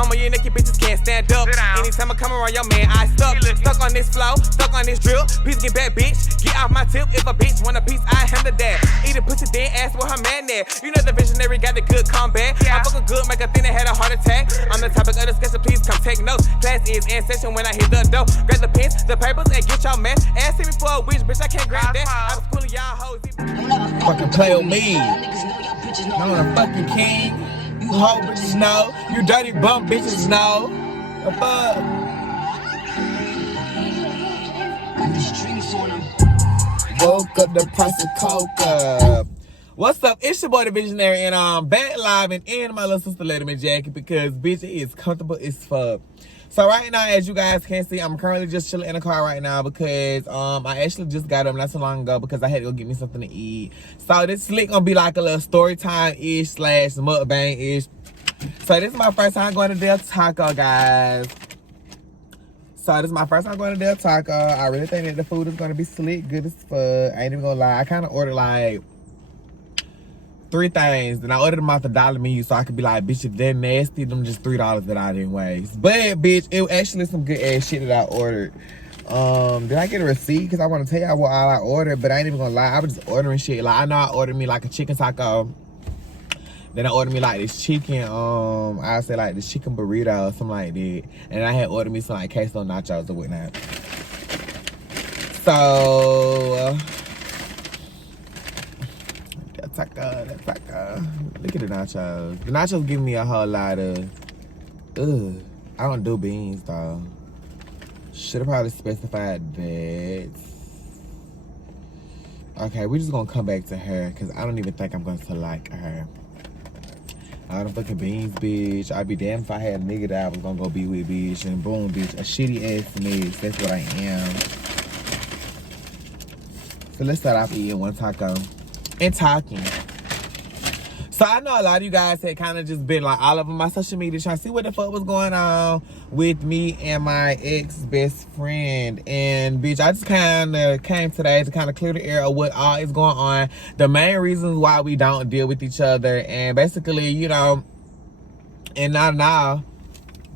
I'm on your neck, you bitches can't stand up. Anytime I come around your man, I stuck on this flow, stuck on this drill. Please get back, bitch. Get off my tip. If a bitch want a piece, I handle that. Eat a pussy, then ask where her man there. You know the visionary got the good comeback. I fuck a good, make a thing that had a heart attack. On the topic of discussion, please come take notes. Class is in session when I hit the door. Grab the pens, the papers, and get your man. Ask me for a wish, bitch, I can't grab that. I was schooling y'all hoes. Fucking play with me. I'm a fucking king. You hoe bitches know. You dirty bum bitches know. The fuck? Woke up the price of coca. What's up? It's your boy the Visionary, and I'm back live and in my little sister Letterman jacket because bitch, it is comfortable as fuck. So right now, as you guys can see, I'm currently just chilling in the car right now because I actually just got up not so long ago because I had to go get me something to eat. So this slick gonna be like a little story time-ish / mukbang-ish. So this is my first time going to Del Taco, guys. So this is my first time going to Del Taco. I really think that the food is gonna be slick, good as fuck. I ain't even gonna lie. I kind of ordered like 3 things, and I ordered them off the dollar menu so I could be like, bitch, if they're nasty, them just $3 that I didn't waste. But bitch, it was actually some good ass shit that I ordered. Did I get a receipt? Because I want to tell y'all what all I ordered, but I ain't even gonna lie, I was just ordering shit. Like I know I ordered me like a chicken taco. Then I ordered me like this chicken, I say like this chicken burrito or something like that. And I had ordered me some like queso nachos or whatnot. So taco. Look at the nachos. The nachos give me a whole lot of, I don't do beans though. Should have probably specified that. Okay, we're just gonna come back to her because I don't even think I'm going to like her. All the fucking beans, bitch. I'd be damned if I had a nigga that I was gonna go be with, bitch. And boom, bitch, a shitty ass mix. That's what I am. So let's start off eating one taco and talking. So I know a lot of you guys had kind of just been like all over my social media trying to see what the fuck was going on with me and my ex-best friend. And bitch, I just kind of came today to kind of clear the air of what all is going on. The main reasons why we don't deal with each other. And basically, you know, and now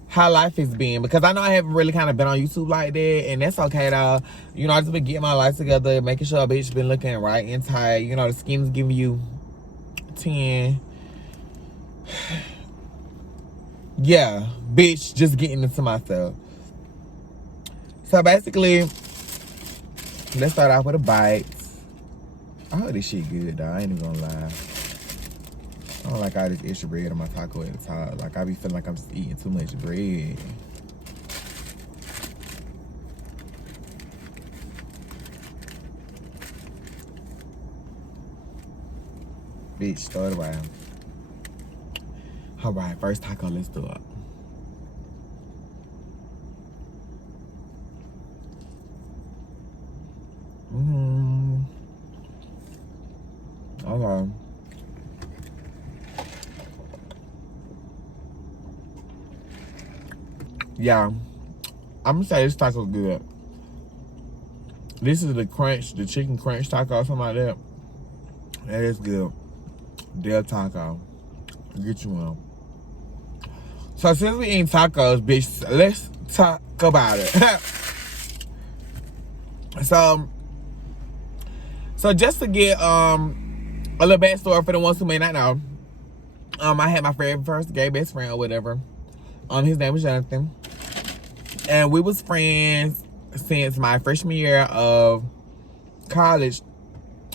how life has been. Because I know I haven't really kind of been on YouTube like that. And that's okay though. You know, I just been getting my life together, making sure a bitch been looking right and tight. You know, the skin's giving you 10. Yeah, bitch, just getting into myself. So basically, let's start off with a bite. I hope this shit good though, I ain't even gonna lie. I don't like all this extra bread on my taco at the top. Like I be feeling like I'm just eating too much bread. Bitch, start around. Alright, first taco, let's do it. Okay. Yeah, I'm gonna say this taco's good. This is the crunch, the chicken crunch taco or something like that. That is good. Del Taco. Get you one. So since we eating tacos, bitch, let's talk about it. So just to get a little backstory for the ones who may not know, I had my very first gay best friend or whatever. His name was Jonathan, and we was friends since my freshman year of college.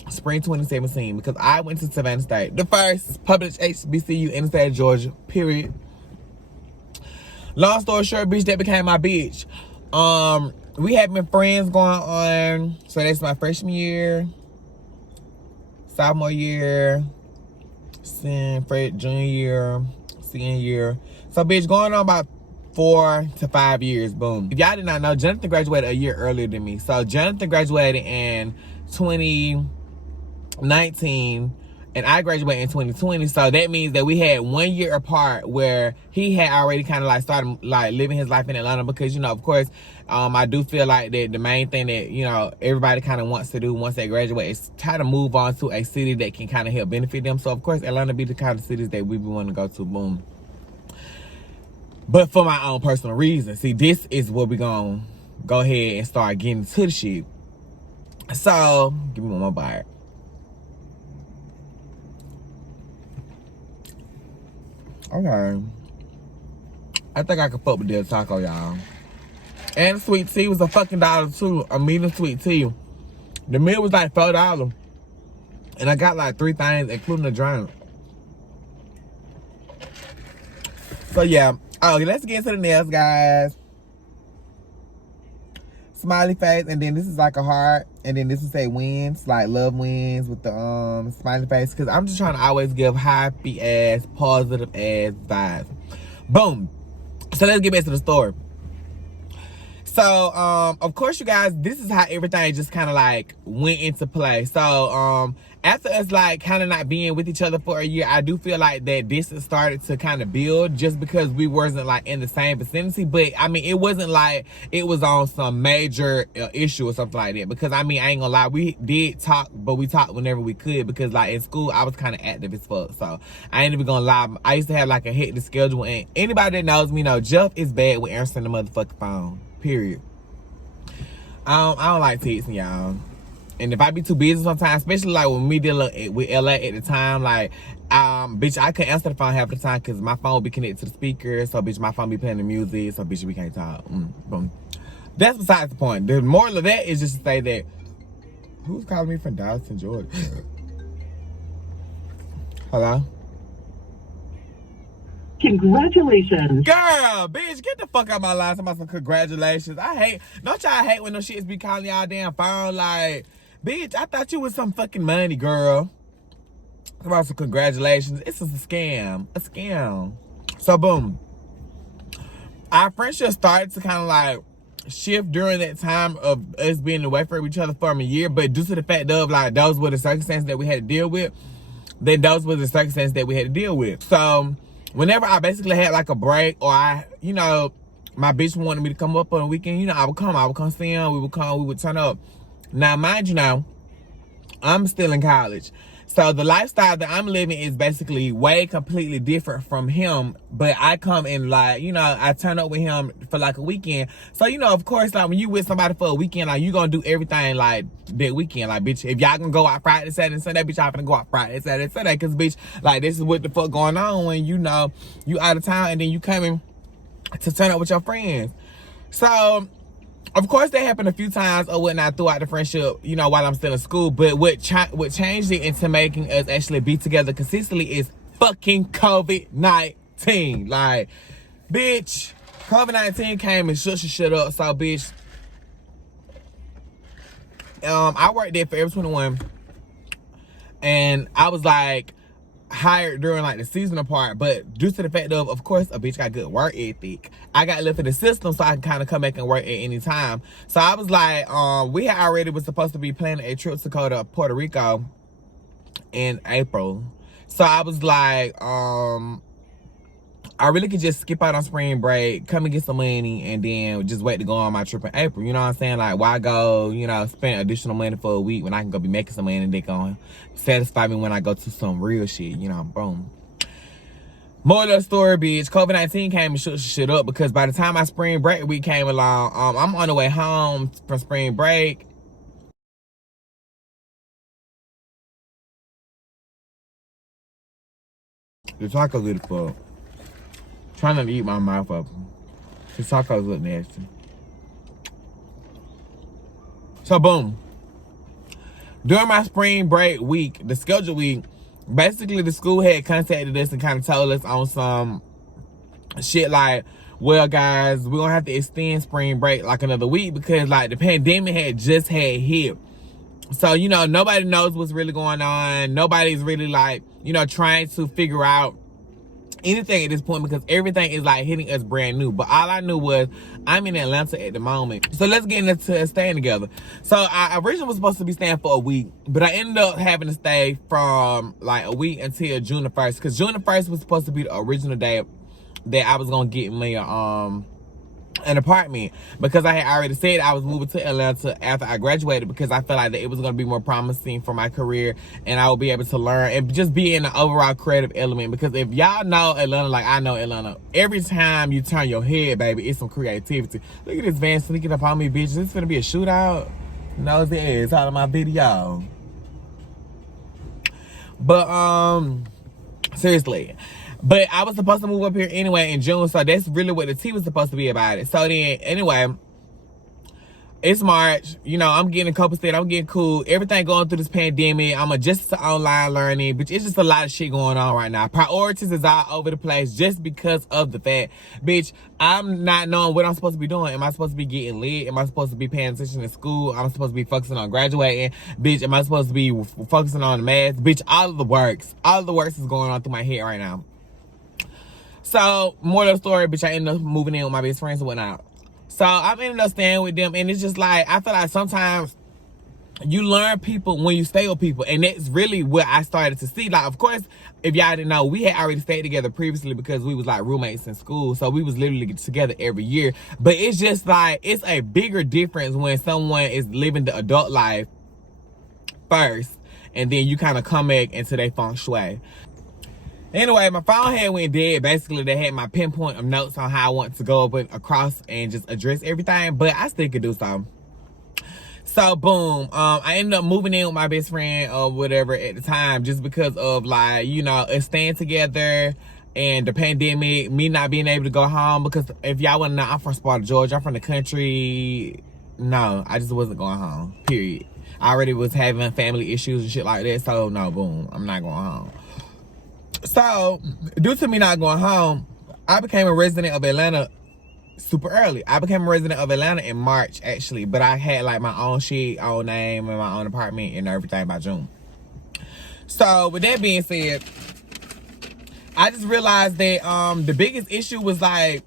Spring 2017, because I went to Savannah State, the first public HBCU in the state of Georgia, period. Long story short, bitch, that became my bitch. We had been friends going on, so that's my freshman year, sophomore year, junior year, senior year. So bitch, going on about 4 to 5 years, boom. If y'all did not know, Jonathan graduated a year earlier than me. So Jonathan graduated in 2019 and I graduated in 2020, so that means that we had 1 year apart where he had already kind of like started like living his life in Atlanta, because, you know, of course, I do feel like that the main thing that, you know, everybody kind of wants to do once they graduate is try to move on to a city that can kind of help benefit them. So of course Atlanta be the kind of cities that we want to go to, boom. but for my own personal reasons. See, this is what we gonna go ahead and start getting to the shit. So, give me one more bite. Okay. I think I could fuck with this taco, y'all. And the sweet tea was a fucking $1 too. A medium sweet tea. The meal was like $4. And I got like 3 things, including the drink. So yeah. Oh, let's get into the nails, guys. Smiley face, and then this is like a heart, and then this will say wins, like love wins with the smiley face, because I'm just trying to always give happy ass, positive ass vibes. Boom. So let's get back to the story. So of course, you guys, this is how everything just kind of like went into play. So after us like kind of not being with each other for a year, I do feel like that distance started to kind of build, just because we wasn't like in the same vicinity. But I mean, it wasn't like it was on some major issue or something like that, because I mean, I ain't gonna lie, we did talk, but we talked whenever we could, because like in school I was kind of active as fuck. So I ain't even gonna lie, I used to have like a hectic schedule, and anybody that knows me know Jeff is bad with answering the motherfucking phone, period. I don't like texting, y'all. And if I be too busy sometimes, especially like when we dealing with LA at the time, like, bitch, I couldn't answer the phone half the time because my phone would be connected to the speaker. So, bitch, my phone be playing the music. So, bitch, we can't talk. Boom. That's besides the point. The moral of that is just to say that, who's calling me from Dallas, Georgia? Hello? Congratulations. Girl, bitch, get the fuck out of my life. Somebody some congratulations. Don't y'all hate when those shits be calling y'all damn phone like, bitch, I thought you was some fucking money, girl. About some congratulations. It's just a scam. A scam. So, boom. Our friendship started to kind of like shift during that time of us being away from each other for a year, but due to the fact of like those were the circumstances that we had to deal with, then those were the circumstances that we had to deal with. So, whenever I basically had like a break, or my bitch wanted me to come up on the weekend, I would come see him, we would turn up. Now, mind you now, I'm still in college. So the lifestyle that I'm living is basically way completely different from him. But I come in like, I turn up with him for like a weekend. So, of course, like when you with somebody for a weekend, like you gonna do everything like that weekend. Like, bitch, if y'all gonna go out Friday, Saturday, Sunday, bitch, y'all gonna go out Friday, Saturday, Sunday. Cause bitch, like this is what the fuck going on when you out of town and then you coming to turn up with your friends. So, of course, that happened a few times or whatnot throughout the friendship, while I'm still in school. But what changed it into making us actually be together consistently is fucking COVID-19. Like, bitch, COVID-19 came and shut up. So, bitch, I worked there for Forever 21. And I was like hired during like the seasonal part, but due to the fact of course, a bitch got good work ethic, I got left in the system so I can kind of come back and work at any time. So I was like, we had already was supposed to be planning a trip to go to Puerto Rico in April. So I was like, I really could just skip out on spring break, come and get some money, and then just wait to go on my trip in April. You know what I'm saying? Like, why go, spend additional money for a week when I can go be making some money and they gonna satisfy me when I go to some real shit, boom. More of the story, bitch. COVID-19 came and shook shit up because by the time my spring break week came along, I'm on the way home from spring break. The taco good fuck. Trying not to eat my mouth up. The tacos look nasty. So boom. During my spring break week, the schedule week, basically the school had contacted us and kind of told us on some shit like, well guys, we're gonna have to extend spring break like another week because like the pandemic had just had hit. So, nobody knows what's really going on. Nobody's really like, trying to figure out anything at this point because everything is like hitting us brand new. But all I knew was I'm in Atlanta at the moment. So let's get into staying together. So I originally was supposed to be staying for a week, but I ended up having to stay from like a week until June the 1st. Because June the 1st was supposed to be the original day that I was gonna get me a an apartment, because I had already said I was moving to Atlanta after I graduated, because I felt like that it was going to be more promising for my career and I would be able to learn and just be in the overall creative element. Because if y'all know Atlanta like I know Atlanta, every time you turn your head, baby, it's some creativity. Look at this van sneaking up on me, bitch. This finna be a shootout. Nosy ass all of my video. But seriously. But I was supposed to move up here anyway in June, so that's really what the tea was supposed to be about it. So then, anyway, it's March. You know, I'm getting compensated. I'm getting cool. Everything going through this pandemic. I'm adjusted to online learning, bitch. It's just a lot of shit going on right now. Priorities is all over the place just because of the fact, bitch, I'm not knowing what I'm supposed to be doing. Am I supposed to be getting lit? Am I supposed to be paying attention in school? I'm supposed to be focusing on graduating? Bitch, am I supposed to be focusing on the math? Bitch, all of the works is going on through my head right now. So, moral of the story, bitch, I ended up moving in with my best friends and whatnot. So, I'm ended up staying with them, and it's just like, I feel like sometimes you learn people when you stay with people, and that's really what I started to see. Like, of course, if y'all didn't know, we had already stayed together previously because we was like roommates in school, so we was literally together every year. But it's just like, it's a bigger difference when someone is living the adult life first, and then you kind of come back into their feng shui. Anyway, my phone had went dead. Basically, they had my pinpoint of notes on how I want to go up and across and just address everything, but I still could do something. So, boom, I ended up moving in with my best friend or whatever at the time, just because of, like, you know, us staying together and the pandemic, me not being able to go home. Because if y'all want to know, I'm from Sparta, Georgia. I'm from the country. No, I just wasn't going home, period. I already was having family issues and shit like that, so no, boom, I'm not going home. So, due to me not going home, I became a resident of Atlanta super early. I became a resident of Atlanta in March, actually. But I had, like, my own shit, own name, and my own apartment and everything by June. So, with that being said, I just realized that the biggest issue was, like,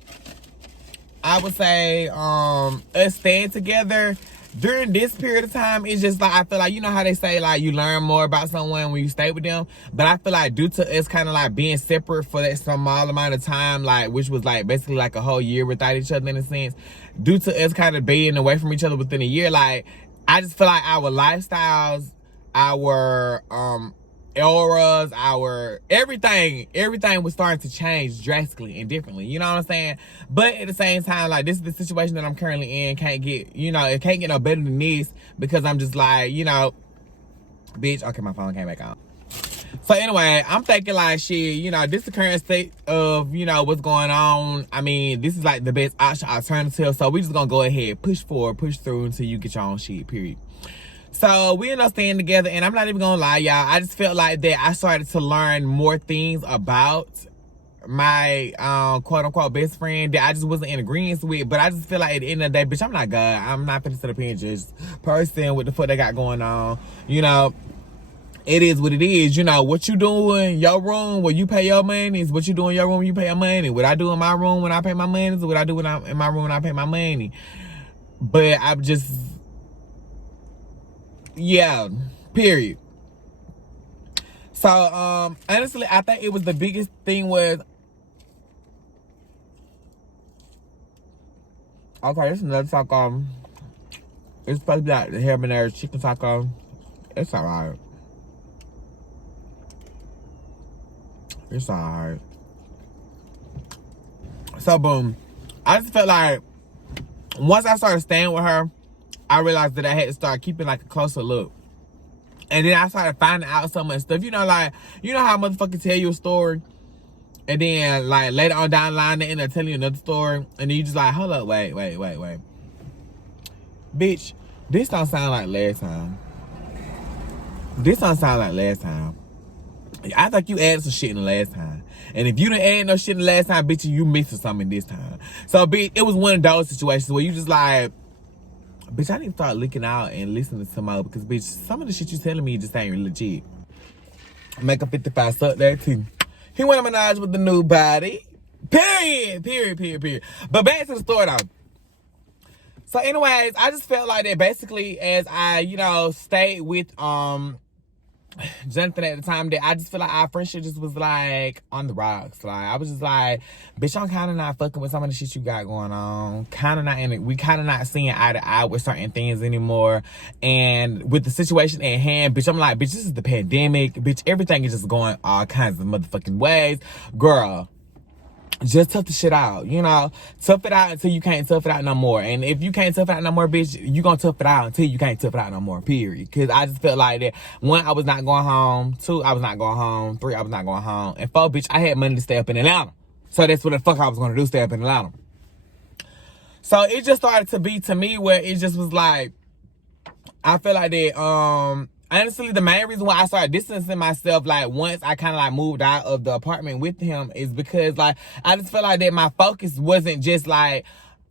I would say us staying together during this period of time. It's just like, I feel like, you know how they say, like, you learn more about someone when you stay with them. But I feel like due to us kind of like being separate for that small amount of time, like, which was like basically like a whole year without each other in a sense, due to us kind of being away from each other within a year, like, I just feel like our lifestyles, our auras, our everything was starting to change drastically and differently, you know what I'm saying? But at the same time, like, this is the situation that I'm currently in. Can't get, you know, it can't get no better than this, because I'm just like, you know, bitch, okay, my phone came back on. So anyway, I'm thinking like, shit, you know, this is the current state of, you know, what's going on. I mean, this is like the best option alternative, so we just gonna go ahead, push forward, push through until you get your own shit, period. So we ended up staying together, and I'm not even gonna lie, y'all, I just felt like that I started to learn more things about my quote-unquote best friend that I just wasn't in agreement with. But I just feel like at the end of the day, bitch, I'm not God. I'm not finna sit up here and just person what the fuck they got going on. You know, it is what it is. You know, what you doing in your room where you pay your money is what you do in your room when you pay your money. What I do in my room when I pay my money is what I do in my room when I pay my money. But I'm just, yeah, period. So honestly, I think it was the biggest thing was, okay, this is another taco. It's supposed to be like the habanero chicken taco. It's alright. It's alright. So boom, I just felt like once I started staying with her, I realized that I had to start keeping like a closer look. And then I started finding out so much stuff. You know, like, you know how motherfuckers tell you a story, and then like later on down the line they end up telling you another story, and then you just like, hold up, wait. Bitch, this don't sound like last time. This don't sound like last time. I think you added some shit in the last time. And if you didn't add no shit in the last time, bitch, you missing something this time. So, bitch, it was one of those situations where you just like, bitch, I need to start looking out and listening to my, because, bitch, some of the shit you telling me just ain't legit. Make a 55 suck that too. He went on Minaj with the new body. Period. But back to the story though. So anyways, I just felt like that basically as I, you know, stayed with Jonathan at the time, that I just feel like our friendship just was like on the rocks. Like I was just like, bitch, I'm kind of not fucking with some of the shit you got going on. Kind of not in it. We kind of not seeing eye to eye with certain things anymore. And with the situation at hand, bitch, I'm like, bitch, this is the pandemic. Bitch, everything is just going all kinds of motherfucking ways. Girl, just tough the shit out, you know? Tough it out until you can't tough it out no more. And if you can't tough it out no more, bitch, you gonna tough it out until you can't tough it out no more, period. Because I just felt like that. 1, I was not going home. 2, I was not going home. 3, I was not going home. And 4, bitch, I had money to stay up in Atlanta. So that's what the fuck I was gonna do, stay up in Atlanta. So it just started to be to me where it just was like, I feel like that, honestly, the main reason why I started distancing myself, like, once I kind of, like, moved out of the apartment with him is because, like, I just felt like that my focus wasn't just, like,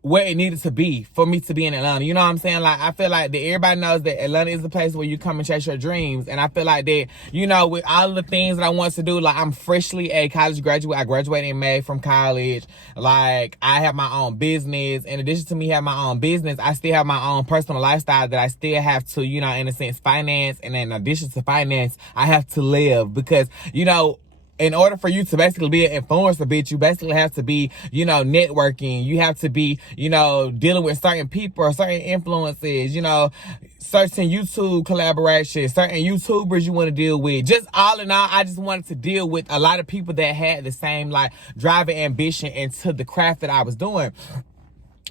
where it needed to be for me to be in Atlanta. You know what I'm saying? Like, I feel like that everybody knows that Atlanta is the place where you come and chase your dreams. And I feel like that, you know, with all of the things that I want to do, like, I'm freshly a college graduate. I graduated in May from college. Like, I have my own business. In addition to me having my own business, I still have my own personal lifestyle that I still have to, you know, in a sense, finance. And in addition to finance, I have to live because, you know, in order for you to basically be an influencer, bitch, you basically have to be, you know, networking. You have to be, you know, dealing with certain people or certain influences, you know, certain YouTube collaborations, certain YouTubers you want to deal with. Just all in all, I just wanted to deal with a lot of people that had the same, like, drive and ambition into the craft that I was doing.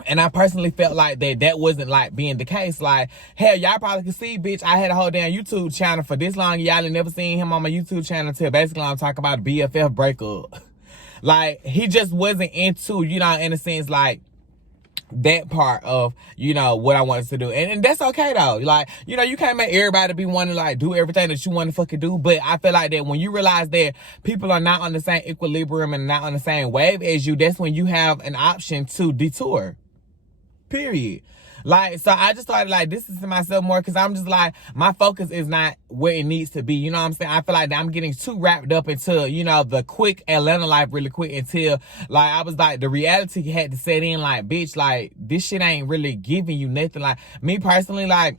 And I personally felt like that wasn't, like, being the case. Like, hell, y'all probably could see, bitch, I had a whole damn YouTube channel for this long. Y'all ain't never seen him on my YouTube channel until basically I'm talking about Bff Breakup. Like, he just wasn't into, you know, in a sense, like, that part of, you know, what I wanted to do. And that's okay, though. Like, you know, you can't make everybody be wanting to, like, do everything that you want to fucking do. But I feel like that when you realize that people are not on the same equilibrium and not on the same wave as you, that's when you have an option to detour. Period. Like, so I just started, like, distancing myself more because I'm just like, my focus is not where it needs to be. You know what I'm saying? I feel like I'm getting too wrapped up into, you know, the quick Atlanta life really quick until, like, I was like, the reality had to set in, like, bitch, like, this shit ain't really giving you nothing. Like, me personally, like,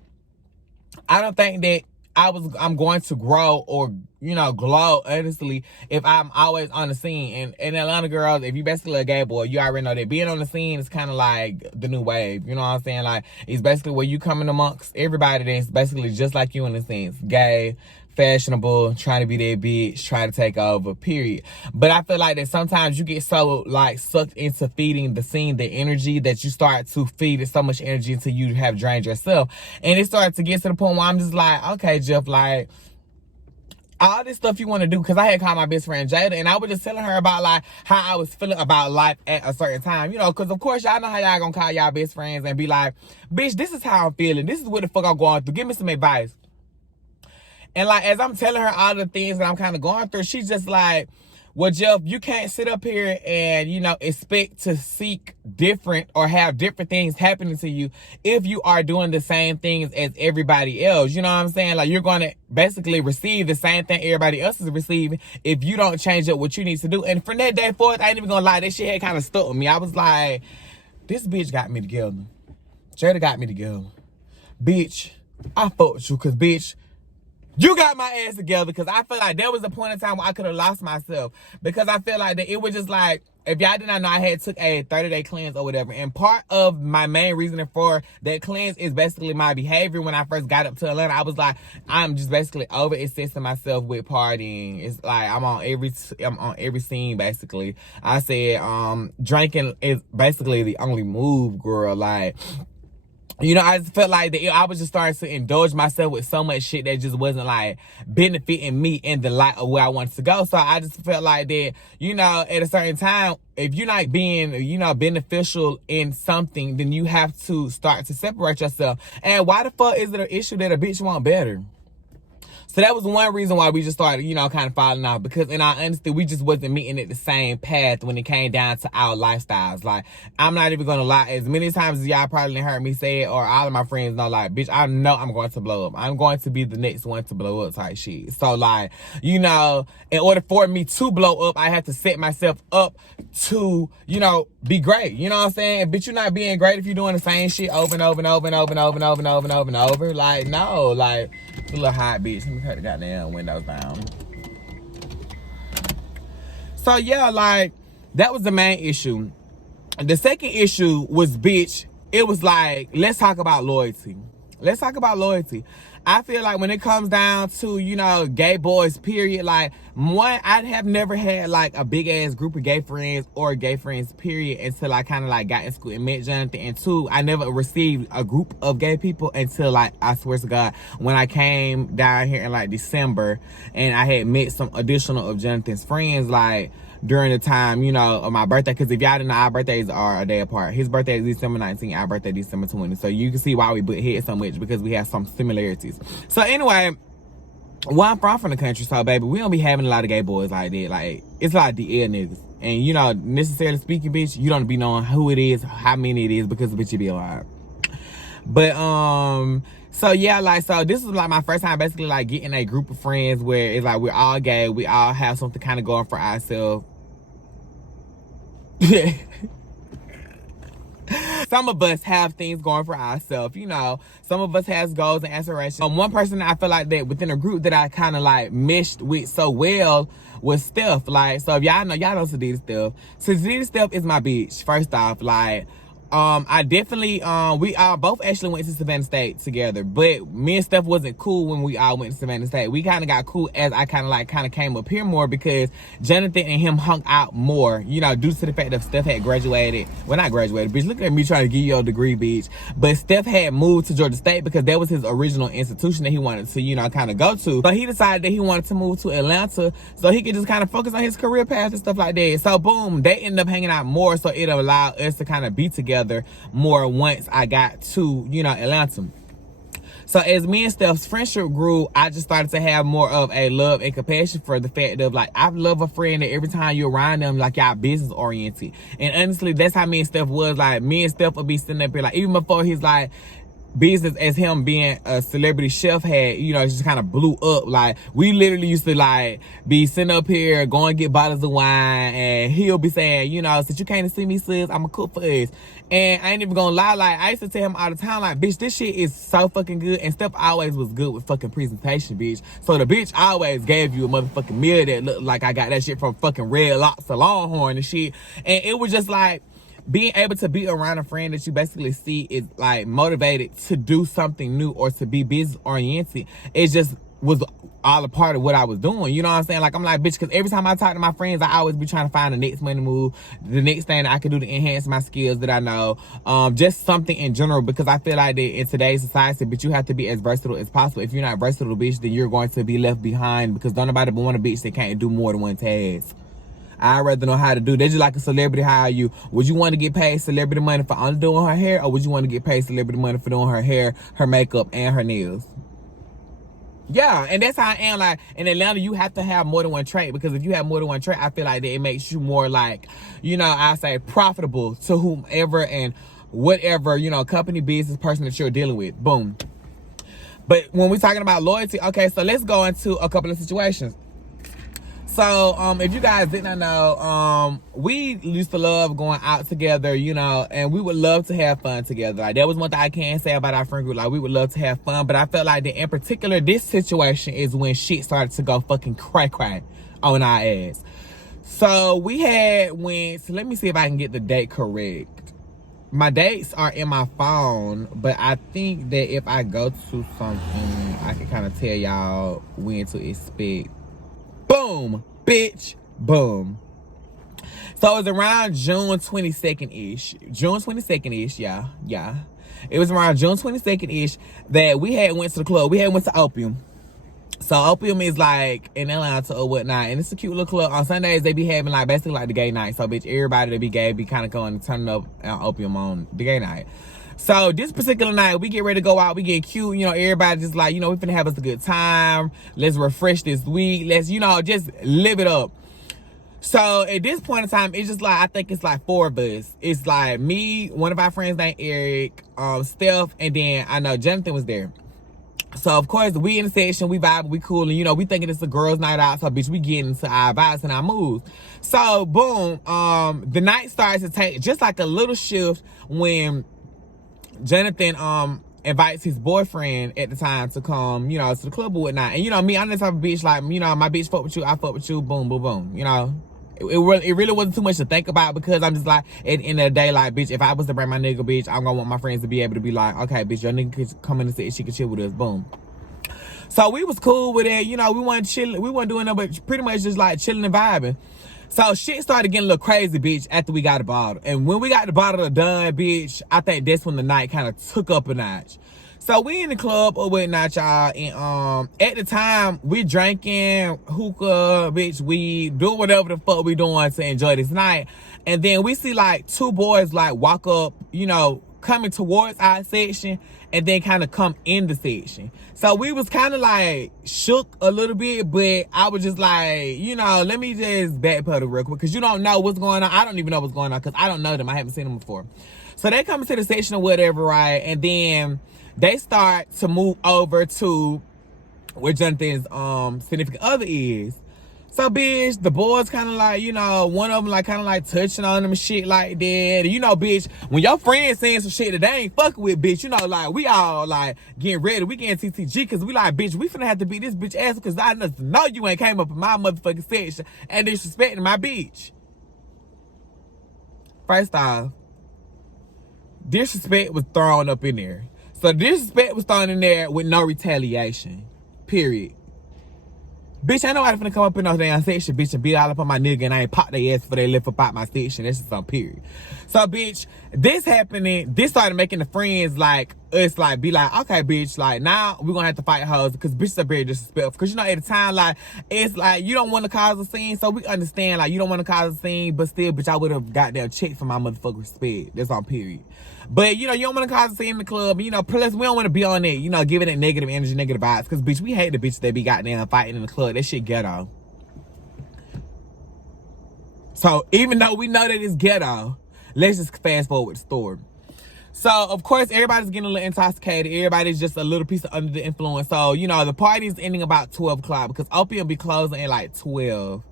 I don't think that I'm going to grow or, you know, glow, honestly, if I'm always on the scene. And Atlanta girls, if you basically a gay boy, you already know that being on the scene is kind of like the new wave. You know what I'm saying? Like, it's basically where you coming amongst everybody that's basically just like you in the sense. Gay, fashionable, trying to be that bitch, try to take over, period. But I feel like that sometimes you get so, like, sucked into feeding the scene, the energy, that you start to feed it so much energy until you have drained yourself. And it started to get to the point where I'm just like, okay, Jeff, like, all this stuff you want to do, because I had called my best friend Jada, and I was just telling her about, like, how I was feeling about life at a certain time, you know, because of course y'all know how y'all gonna call y'all best friends and be like, bitch, this is how I'm feeling, this is what the fuck I'm going through, give me some advice. And, like, as I'm telling her all the things that I'm kind of going through, she's just like, well, Jeff, you can't sit up here and, you know, expect to seek different or have different things happening to you if you are doing the same things as everybody else. You know what I'm saying? Like, you're going to basically receive the same thing everybody else is receiving if you don't change up what you need to do. And from that day forth, I ain't even going to lie, that shit had kind of stuck with me. I was like, this bitch got me together. Jada got me together. Bitch, I fucked with you because, bitch, you got my ass together, because I feel like there was a point in time where I could have lost myself, because I feel like that it was just like, if y'all did not know, I had took a 30-day cleanse or whatever, and part of my main reasoning for that cleanse is basically my behavior. When I first got up to Atlanta, I was like, I'm just basically over assessing myself with partying. It's like I'm on every scene basically. I said drinking is basically the only move, girl. Like, you know, I just felt like that I was just starting to indulge myself with so much shit that just wasn't, like, benefiting me in the light of where I wanted to go. So I just felt like that, you know, at a certain time, if you're not being, you know, beneficial in something, then you have to start to separate yourself. And why the fuck is it an issue that a bitch want better? So that was one reason why we just started, you know, kind of falling off. Because in our honesty, we just wasn't meeting at the same path when it came down to our lifestyles. Like, I'm not even going to lie. As many times as y'all probably heard me say it, or all of my friends know, like, bitch, I know I'm going to blow up. I'm going to be the next one to blow up type shit. So, like, you know, in order for me to blow up, I have to set myself up to, you know, be great. You know what I'm saying? Bitch, you're not being great if you're doing the same shit over and over and over and over and over and over and over and over and over. Like, no, like, a little hot bitch. Let me cut the goddamn windows down. So yeah, like, that was the main issue. The second issue was, bitch, it was like, let's talk about loyalty. Let's talk about loyalty. I feel like when it comes down to, you know, gay boys, period, like, one, I have never had, like, a big-ass group of gay friends or gay friends, period, until I kind of, like, got in school and met Jonathan. And two, I never received a group of gay people until, like, I swear to God, when I came down here in, like, December, and I had met some additional of Jonathan's friends, like, during the time, you know, of my birthday. Because if y'all didn't know, our birthdays are a day apart. His birthday is December 19th, our birthday December 20th. So you can see why we butt heads so much, because we have some similarities. So anyway, well, I'm from the country, so baby, we don't be having a lot of gay boys like that. Like, it's a lot of DL niggas. And, you know, necessarily speaking, bitch, you don't be knowing who it is, how many it is, because bitch, you be alive. But, so yeah, like, so this was like my first time basically like getting a group of friends where it's like we're all gay, we all have something kind of going for ourselves. Some of us have things going for ourselves, you know. Some of us has goals and aspirations. One person that I feel like that within a group that I kind of like meshed with so well was Steph. Like, so if y'all know Sadida Steph. So Sadida Steph is my bitch, first off. Like, I definitely, we all both actually went to Savannah State together, but me and Steph wasn't cool when we all went to Savannah State. We kind of got cool as I kind of came up here more, because Jonathan and him hung out more, you know, due to the fact that Steph had graduated. Well, not graduated, bitch. Look at me trying to give you a degree, bitch. But Steph had moved to Georgia State because that was his original institution that he wanted to, you know, kind of go to. But he decided that he wanted to move to Atlanta so he could just kind of focus on his career path and stuff like that. So boom, they ended up hanging out more, so it allowed us to kind of be together more once I got to, you know, Atlanta. So as me and Steph's friendship grew, I just started to have more of a love and compassion for the fact of, like, I love a friend that every time you're around them, like, y'all business oriented. And honestly, that's how me and Steph was. Like, me and Steph would be sitting up here, like, even before his, like, business as him being a celebrity chef had, you know, just kind of blew up. Like, we literally used to, like, be sitting up here, going and get bottles of wine, and he'll be saying, you know, since you came to see me, sis, I'ma cook for us. And I ain't even gonna lie, like, I used to tell him all the time, like, bitch, this shit is so fucking good. And Steph always was good with fucking presentation, bitch. So the bitch always gave you a motherfucking meal that looked like I got that shit from fucking Red Lobster Longhorn and shit. And it was just like, being able to be around a friend that you basically see is like motivated to do something new or to be business oriented. It just was all a part of what I was doing. You know what I'm saying? Like, I'm like, bitch, because every time I talk to my friends, I always be trying to find the next money move, the next thing that I can do to enhance my skills that I know. Just something in general, because I feel like that in today's society, but you have to be as versatile as possible. If you're not versatile, bitch, then you're going to be left behind, because don't nobody but want a bitch that can't do more than one task. I'd rather know how to do. They just like a celebrity hire you. Would you want to get paid celebrity money for only doing her hair, or would you want to get paid celebrity money for doing her hair, her makeup, and her nails? Yeah, and that's how I am. Like, in Atlanta, you have to have more than one trait, because if you have more than one trait, I feel like that it makes you more, like, you know, I say profitable to whomever and whatever, you know, company, business, person that you're dealing with. Boom. But when we're talking about loyalty, okay, so let's go into a couple of situations. So, if you guys did not know, we used to love going out together, you know, and we would love to have fun together. Like, that was one thing I can say about our friend group. Like, we would love to have fun, but I felt like that in particular, this situation is when shit started to go fucking cray-cray on our ass. So, we had so let me see if I can get the date correct. My dates are in my phone, but I think that if I go to something, I can kind of tell y'all when to expect. Boom, bitch, boom. So it was around June 22nd-ish. June 22nd-ish, yeah. It was around June 22nd-ish that we had went to the club. We had went to Opium. So Opium is like in Atlanta or whatnot, and it's a cute little club. On Sundays, they be having like basically like the gay night. So bitch, everybody that be gay be kind of going and turning up Opium on the gay night. So this particular night, we get ready to go out. We get cute. You know, everybody just like, you know, we finna have us a good time. Let's refresh this week. Let's, you know, just live it up. So at this point in time, it's just like, I think it's like 4 of us. It's like me, one of our friends named Eric, Steph, and then I know Jonathan was there. So of course, we in the section, we vibe, we cool, and you know, we thinking it's a girls' night out, so bitch, we getting into our vibes and our moves. So boom, the night starts to take just like a little shift when Jonathan invites his boyfriend at the time to come, you know, to the club or whatnot. And, you know, me, I'm the type of bitch, like, you know, my bitch fuck with you, I fuck with you, boom, boom, boom, you know. It really wasn't too much to think about because I'm just like, at the end of the day, like, bitch, if I was to bring my nigga, bitch, I'm gonna want my friends to be able to be like, okay, bitch, your nigga could come in and say she could chill with us, boom. So we was cool with it, you know, we wasn't chilling, we wasn't doing nothing but pretty much just like chilling and vibing. So shit started getting a little crazy, bitch, after we got the bottle. And when we got the bottle done, bitch, I think that's when the night kind of took up a notch. So we in the club or whatnot, y'all, and at the time we drinking hookah, bitch, we doing whatever the fuck we doing to enjoy this night. And then we see like two boys like walk up, you know, coming towards our section and then kind of come in the section. So we was kind of like shook a little bit, but I was just like, you know, let me just backpedal real quick because you don't know what's going on. I don't even know what's going on because I don't know them. I haven't seen them before. So they come into the section or whatever, right? And then they start to move over to where Jonathan's significant other is. So, bitch, the boys kind of like, you know, one of them like kind of like touching on them and shit like that. And, you know, bitch, when your friends saying some shit that they ain't fucking with, bitch, you know, like, we all like getting ready. We getting TTG because we like, bitch, we finna have to beat this bitch ass because I know you ain't came up in my motherfucking section and disrespecting my bitch. First off, disrespect was thrown up in there. So disrespect was thrown in there with no retaliation. Period. Bitch, ain't nobody finna come up in no damn section, bitch, and beat all up on my nigga and I ain't pop their ass for they lift up out my section. That's just some period. So, bitch, this happening, this started making the friends like us like be like, okay, bitch, like now we're gonna have to fight hoes because bitches are very disrespectful. Cause you know, at the time, like, it's like you don't want to cause a scene, so we understand, like, you don't want to cause a scene, but still, bitch, I would have got that check for my motherfucking respect. That's on period. But, you know, you don't want to cause a scene in the club. You know, plus, we don't want to be on it, you know, giving it negative energy, negative vibes. Because, bitch, we hate the bitches that be goddamn fighting in the club. That shit ghetto. So, even though we know that it's ghetto, let's just fast forward the story. So, of course, everybody's getting a little intoxicated. Everybody's just a little piece of under the influence. So, you know, the party's ending about 12 o'clock because opium be closing at like 12.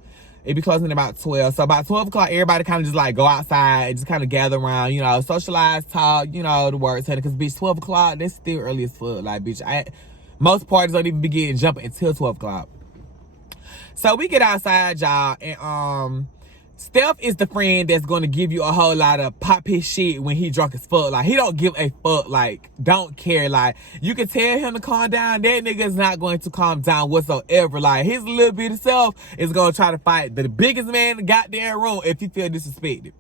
It be closing at about 12. So about 12 o'clock, everybody kind of just like go outside and just kind of gather around, you know, socialize, talk, you know, the words. Because, bitch, 12 o'clock, that's still early as fuck. Like, bitch, most parties don't even begin jumping until 12 o'clock. So we get outside, y'all, and Steph is the friend that's going to give you a whole lot of pop his shit when he drunk as fuck. Like, he don't give a fuck, like, don't care. Like, you can tell him to calm down. That nigga's not going to calm down whatsoever. Like, his little bitty self is going to try to fight the biggest man in the goddamn room if he feel disrespected.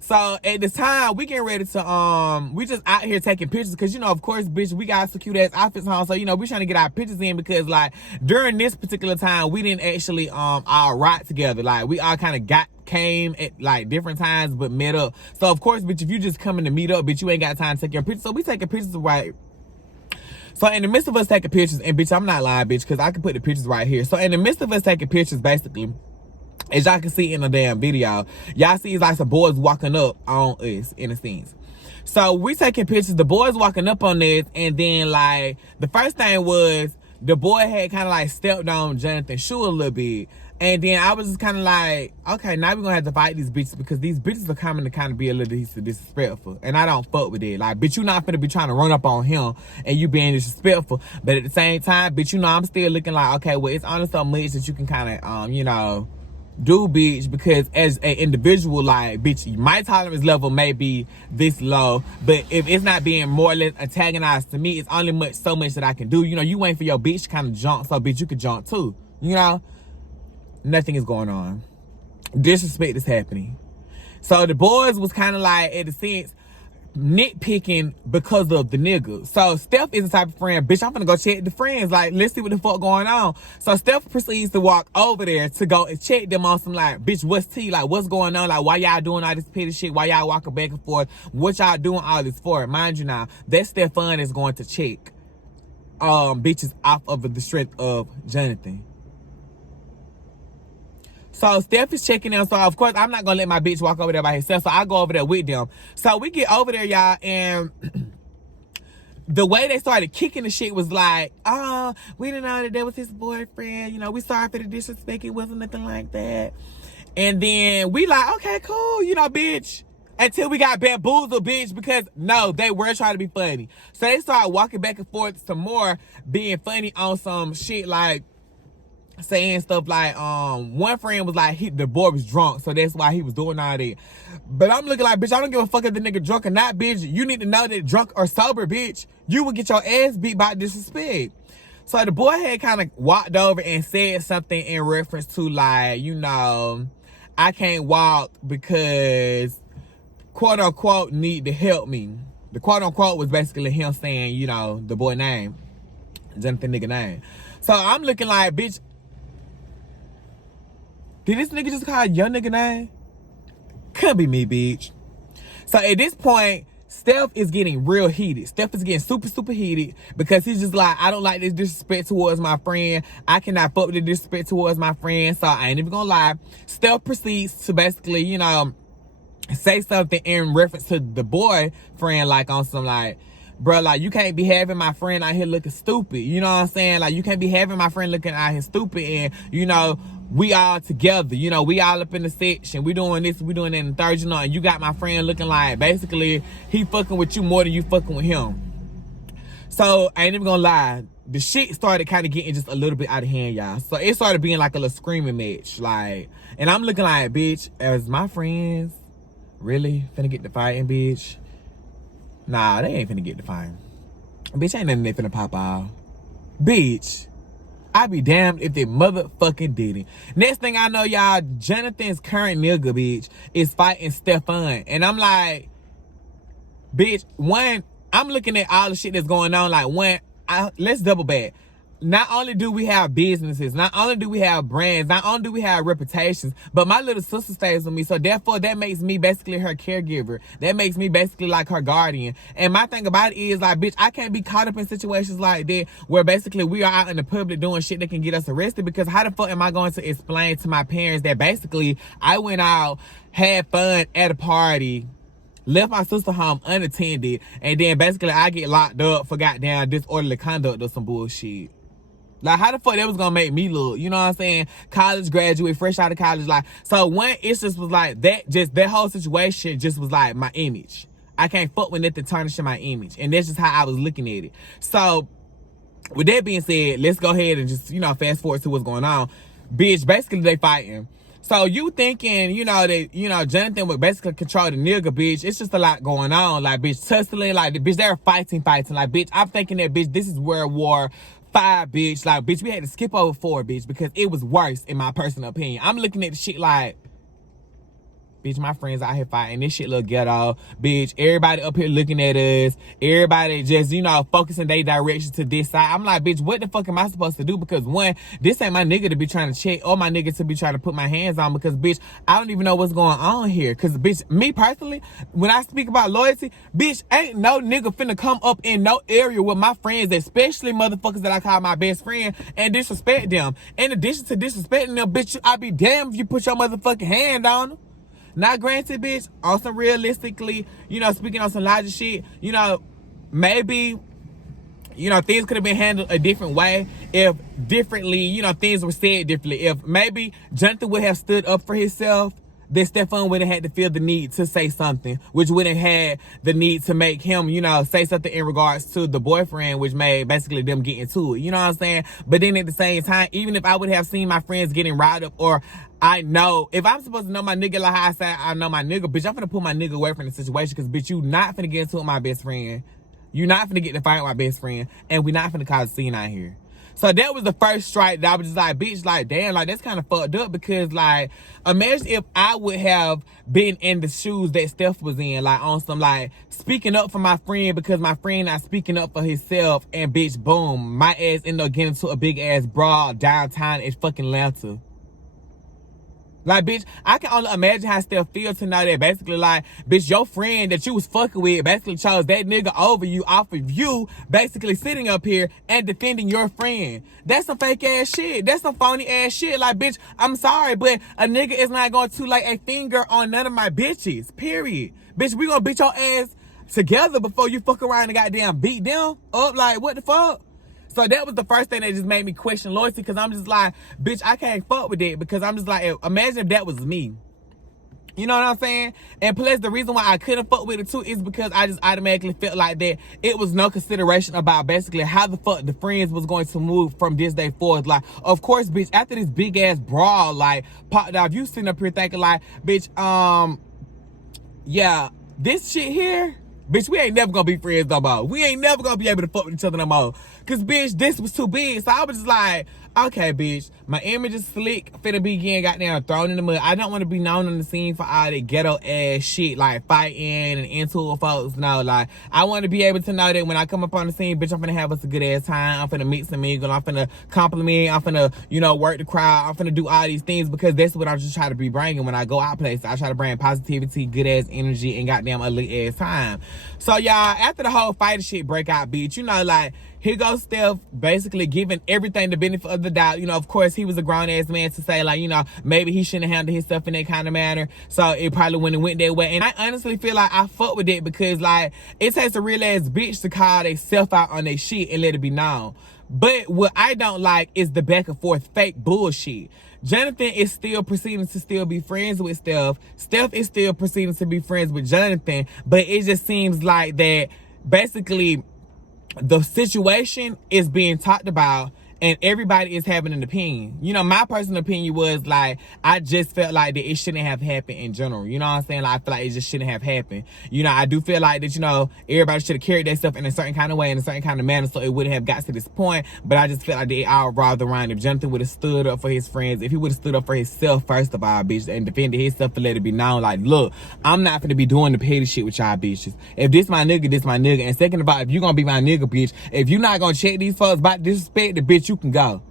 So at this time, we getting ready to, we just out here taking pictures because, you know, of course, bitch, we got some cute ass outfits on. So, you know, we trying to get our pictures in because, like, during this particular time, we didn't actually, all ride together. Like, we all kind of came at, like, different times, but met up. So, of course, bitch, if you just coming to meet up, bitch, you ain't got time to take your pictures. So we taking pictures right. So in the midst of us taking pictures, and bitch, I'm not lying, bitch, because I can put the pictures right here. So in the midst of us taking pictures, basically, as y'all can see in the damn video, y'all see like some boys walking up on us in a sense. So we taking pictures, the boys walking up on this, and then like the first thing was the boy had kind of like stepped on Jonathan's shoe a little bit. And then I was just kind of like, okay, now we're going to have to fight these bitches because these bitches are coming to kind of be a little disrespectful. And I don't fuck with it. Like, bitch, you not finna be trying to run up on him and you being disrespectful. But at the same time, bitch, you know, I'm still looking like, okay, well, it's only so much that you can kind of, you know, do, bitch, because as an individual, like, bitch, my tolerance level may be this low, but if it's not being more or less antagonized to me, it's only so much that I can do. You know, you waiting for your bitch to kind of jump, so bitch, you could jump too. You know, nothing is going on. Disrespect is happening. So the boys was kind of like, in a sense, nitpicking because of the nigga. So Steph is the type of friend, bitch, I'm gonna go check the friends, like, let's see what the fuck going on. So Steph proceeds to walk over there to go and check them on some, like, bitch, what's tea? Like, what's going on? Like, why y'all doing all this petty shit? Why y'all walking back and forth? What y'all doing all this for? Mind you now, that Stefan is going to check bitches off of the strength of Jonathan. So Steph is checking them. So of course I'm not gonna let my bitch walk over there by herself. So I go over there with them. So we get over there, y'all, and the way they started kicking the shit was like, oh, we didn't know that was his boyfriend. You know, we sorry for the disrespect. It wasn't nothing like that. And then we like, okay, cool. You know, bitch, Until we got bamboozled, bitch, because no, they were trying to be funny. So they started walking back and forth some more, being funny on some shit like saying stuff like, one friend was like, the boy was drunk, so that's why he was doing all that. But I'm looking like, bitch, I don't give a fuck if the nigga drunk or not, bitch. You need to know that drunk or sober, bitch, you would get your ass beat by disrespect. So the boy had kind of walked over and said something in reference to like, you know, I can't walk because quote unquote need to help me. The quote unquote was basically him saying, you know, the boy name, Jonathan nigga name. So I'm looking like, bitch, did this nigga just call your nigga name? Could be me, bitch. So at this point, Steph is getting real heated. Steph is getting super, super heated because he's just like, I don't like this disrespect towards my friend. I cannot fuck with the disrespect towards my friend. So I ain't even gonna lie. Steph proceeds to basically, you know, say something in reference to the boyfriend, like on some like, bro, like you can't be having my friend out here looking stupid. You know what I'm saying? Like you can't be having my friend looking out here stupid, and you know, we all together. You know, we all up in the section. We doing this, we doing that in the third, you know, and you got my friend looking like basically he fucking with you more than you fucking with him. So I ain't even gonna lie. The shit started kind of getting just a little bit out of hand, y'all. So it started being like a little screaming match. Like, and I'm looking like, bitch, as my friends really finna get to fighting, bitch? Nah, they ain't finna get to fighting. Bitch, ain't nothing they finna pop out. Bitch, I be damned if they motherfucking did it. Next thing I know, y'all, Jonathan's current nigga, bitch, is fighting Stefan. And I'm like, bitch, one, I'm looking at all the shit that's going on. Like, one, let's double back. Not only do we have businesses, not only do we have brands, not only do we have reputations, but my little sister stays with me. So therefore, that makes me basically her caregiver. That makes me basically like her guardian. And my thing about it is like, bitch, I can't be caught up in situations like that where basically we are out in the public doing shit that can get us arrested, because how the fuck am I going to explain to my parents that basically I went out, had fun at a party, left my sister home unattended, and then basically I get locked up for goddamn disorderly conduct or some bullshit. Like, how the fuck that was gonna make me look? You know what I'm saying? College graduate, fresh out of college. Like, so one, it just was like that, just that whole situation just was like my image. I can't fuck with nothing tarnishing my image. And that's just how I was looking at it. So, with that being said, let's go ahead and just, you know, fast forward to what's going on. Bitch, basically they fighting. So you thinking, you know, that, you know, Jonathan would basically control the nigga, bitch. It's just a lot going on. Like, bitch, tussling, like, the bitch, they're fighting. Like, bitch, I'm thinking that, bitch, this is World War V, bitch. Like, bitch, we had to skip over 4, bitch, because it was worse, in my personal opinion. I'm looking at the shit like, bitch, my friends out here fighting. This shit look ghetto. Bitch, everybody up here looking at us. Everybody just, you know, focusing their direction to this side. I'm like, bitch, what the fuck am I supposed to do? Because one, this ain't my nigga to be trying to check, or my nigga to be trying to put my hands on, because, bitch, I don't even know what's going on here. Because, bitch, me personally, when I speak about loyalty, bitch, ain't no nigga finna come up in no area with my friends, especially motherfuckers that I call my best friend, and disrespect them. In addition to disrespecting them, bitch, I be damned if you put your motherfucking hand on them. Now, granted, bitch, also realistically, you know, speaking on some logic shit, you know, maybe, you know, things could have been handled a different way if differently, you know, things were said differently. If maybe Jonathan would have stood up for himself, then Stefan would have had to feel the need to say something, which would have had the need to make him, you know, say something in regards to the boyfriend, which made basically them get into it. You know what I'm saying? But then at the same time, even if I would have seen my friends getting riled up, or I know, if I'm supposed to know my nigga like how I say I know my nigga, bitch, I'm finna pull my nigga away from the situation, because, bitch, you not finna get into it with my best friend. You not finna get to fight with my best friend, and we not finna cause a scene out here. So that was the first strike that I was just like, bitch, like, damn, like, that's kind of fucked up, because, like, imagine if I would have been in the shoes that Steph was in, like, on some, like, speaking up for my friend because my friend not speaking up for himself, and, bitch, boom, my ass ended up getting into a big-ass brawl downtown in fucking Atlanta. Like, bitch, I can only imagine how Steph feels to know that basically, like, bitch, your friend that you was fucking with basically chose that nigga over you off of you basically sitting up here and defending your friend. That's some fake ass shit. That's some phony ass shit. Like, bitch, I'm sorry, but a nigga is not going to lay a finger on none of my bitches, period. Bitch, we gonna beat your ass together before you fuck around and goddamn beat them up. Like, what the fuck? So that was the first thing that just made me question loyalty, because I'm just like, bitch, I can't fuck with that, because I'm just like, imagine if that was me. You know what I'm saying? And plus, the reason why I couldn't fuck with it too is because I just automatically felt like that it was no consideration about basically how the fuck the friends was going to move from this day forward. Like, of course, bitch, after this big ass brawl, like, popped off, you sitting up here thinking like, bitch, yeah, this shit here, bitch, we ain't never gonna be friends no more. We ain't never gonna be able to fuck with each other no more. Cause bitch, this was too big. So I was just like, okay, bitch, my image is slick, finna be getting goddamn thrown in the mud. I don't want to be known on the scene for all that ghetto ass shit, like fighting and into it, folks. No, like, I want to be able to know that when I come up on the scene, bitch, I'm finna have us a good ass time. I'm finna mix and mingle. I'm finna compliment. I'm finna, you know, work the crowd. I'm finna do all these things because that's what I'm just trying to be bringing when I go out places. I try to bring positivity, good ass energy, and goddamn a lit ass time. So y'all, after the whole fighter shit breakout, bitch, you know, like, here goes Steph basically giving everything the benefit of the doubt. You know, of course, he was a grown-ass man to say, like, you know, maybe he shouldn't handle his stuff in that kind of manner. So it probably wouldn't have went that way. And I honestly feel like I fuck with it because, like, it takes a real-ass bitch to call they self out on their shit and let it be known. But what I don't like is the back and forth fake bullshit. Jonathan is still proceeding to still be friends with Steph. Steph is still proceeding to be friends with Jonathan. But it just seems like that basically the situation is being talked about and everybody is having an opinion. You know, my personal opinion was like, I just felt like that it shouldn't have happened in general. You know what I'm saying? Like, I feel like it just shouldn't have happened. You know, I do feel like that, you know, everybody should have carried their stuff in a certain kind of way, in a certain kind of manner, so it wouldn't have got to this point. But I just felt like they all revolved around if Jonathan would have stood up for his friends, if he would have stood up for himself, first of all, bitch, and defended himself and let it be known, like, look, I'm not gonna be doing the petty shit with y'all bitches. If this my nigga, this my nigga. And second of all, if you gonna be my nigga, bitch, if you not gonna check these folks about disrespect, the bitch, you can go.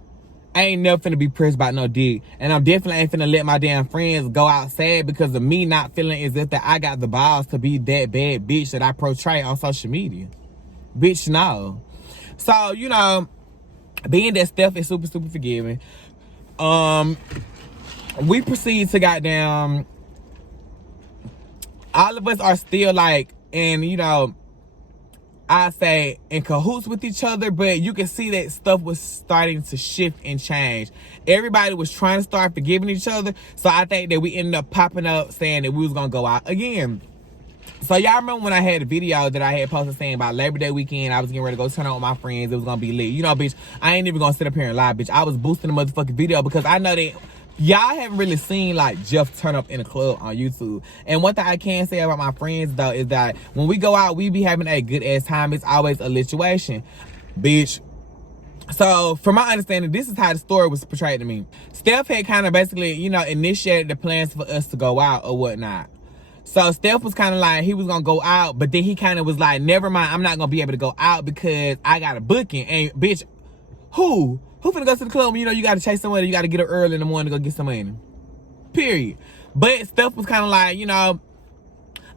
I ain't never finna be pressed by no dick. And I'm definitely ain't finna let my damn friends go out sad because of me not feeling as if that I got the balls to be that bad bitch that I portray on social media. Bitch, no. So, you know, being that Steph is super, super forgiving, we proceed to goddamn, all of us are still like, and you know, I say in cahoots with each other, but you can see that stuff was starting to shift and change. Everybody was trying to start forgiving each other, so I think that we ended up popping up saying that we was gonna go out again. So y'all remember when I had a video that I had posted saying about Labor Day weekend, I was getting ready to go turn out with my friends, it was gonna be lit. You know, bitch, I ain't even gonna sit up here and lie, bitch. I was boosting the motherfucking video because I know that y'all haven't really seen like Jeff turn up in a club on YouTube. And one thing I can say about my friends though is that when we go out, we be having a good ass time. It's always a lituation, bitch. So from my understanding, this is how the story was portrayed to me. Steph had kind of basically, you know, initiated the plans for us to go out or whatnot. So Steph was kind of like, he was gonna go out, but then he kind of was like, never mind, I'm not gonna be able to go out because I got a booking. And bitch, who finna go to the club when you know you gotta chase somebody, you gotta get up early in the morning to go get some money? Period. But Steph was kind of like, you know,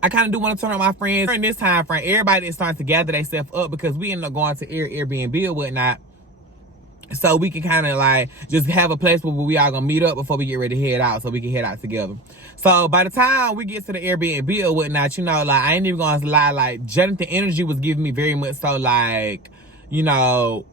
I kind of do want to turn on my friends. During this time frame, everybody is starting to gather themselves up because we ended up going to Airbnb or whatnot. So we can kind of like just have a place where we all gonna meet up before we get ready to head out so we can head out together. So by the time we get to the Airbnb or whatnot, you know, like I ain't even gonna lie, like Jonathan energy was giving me very much so like, you know,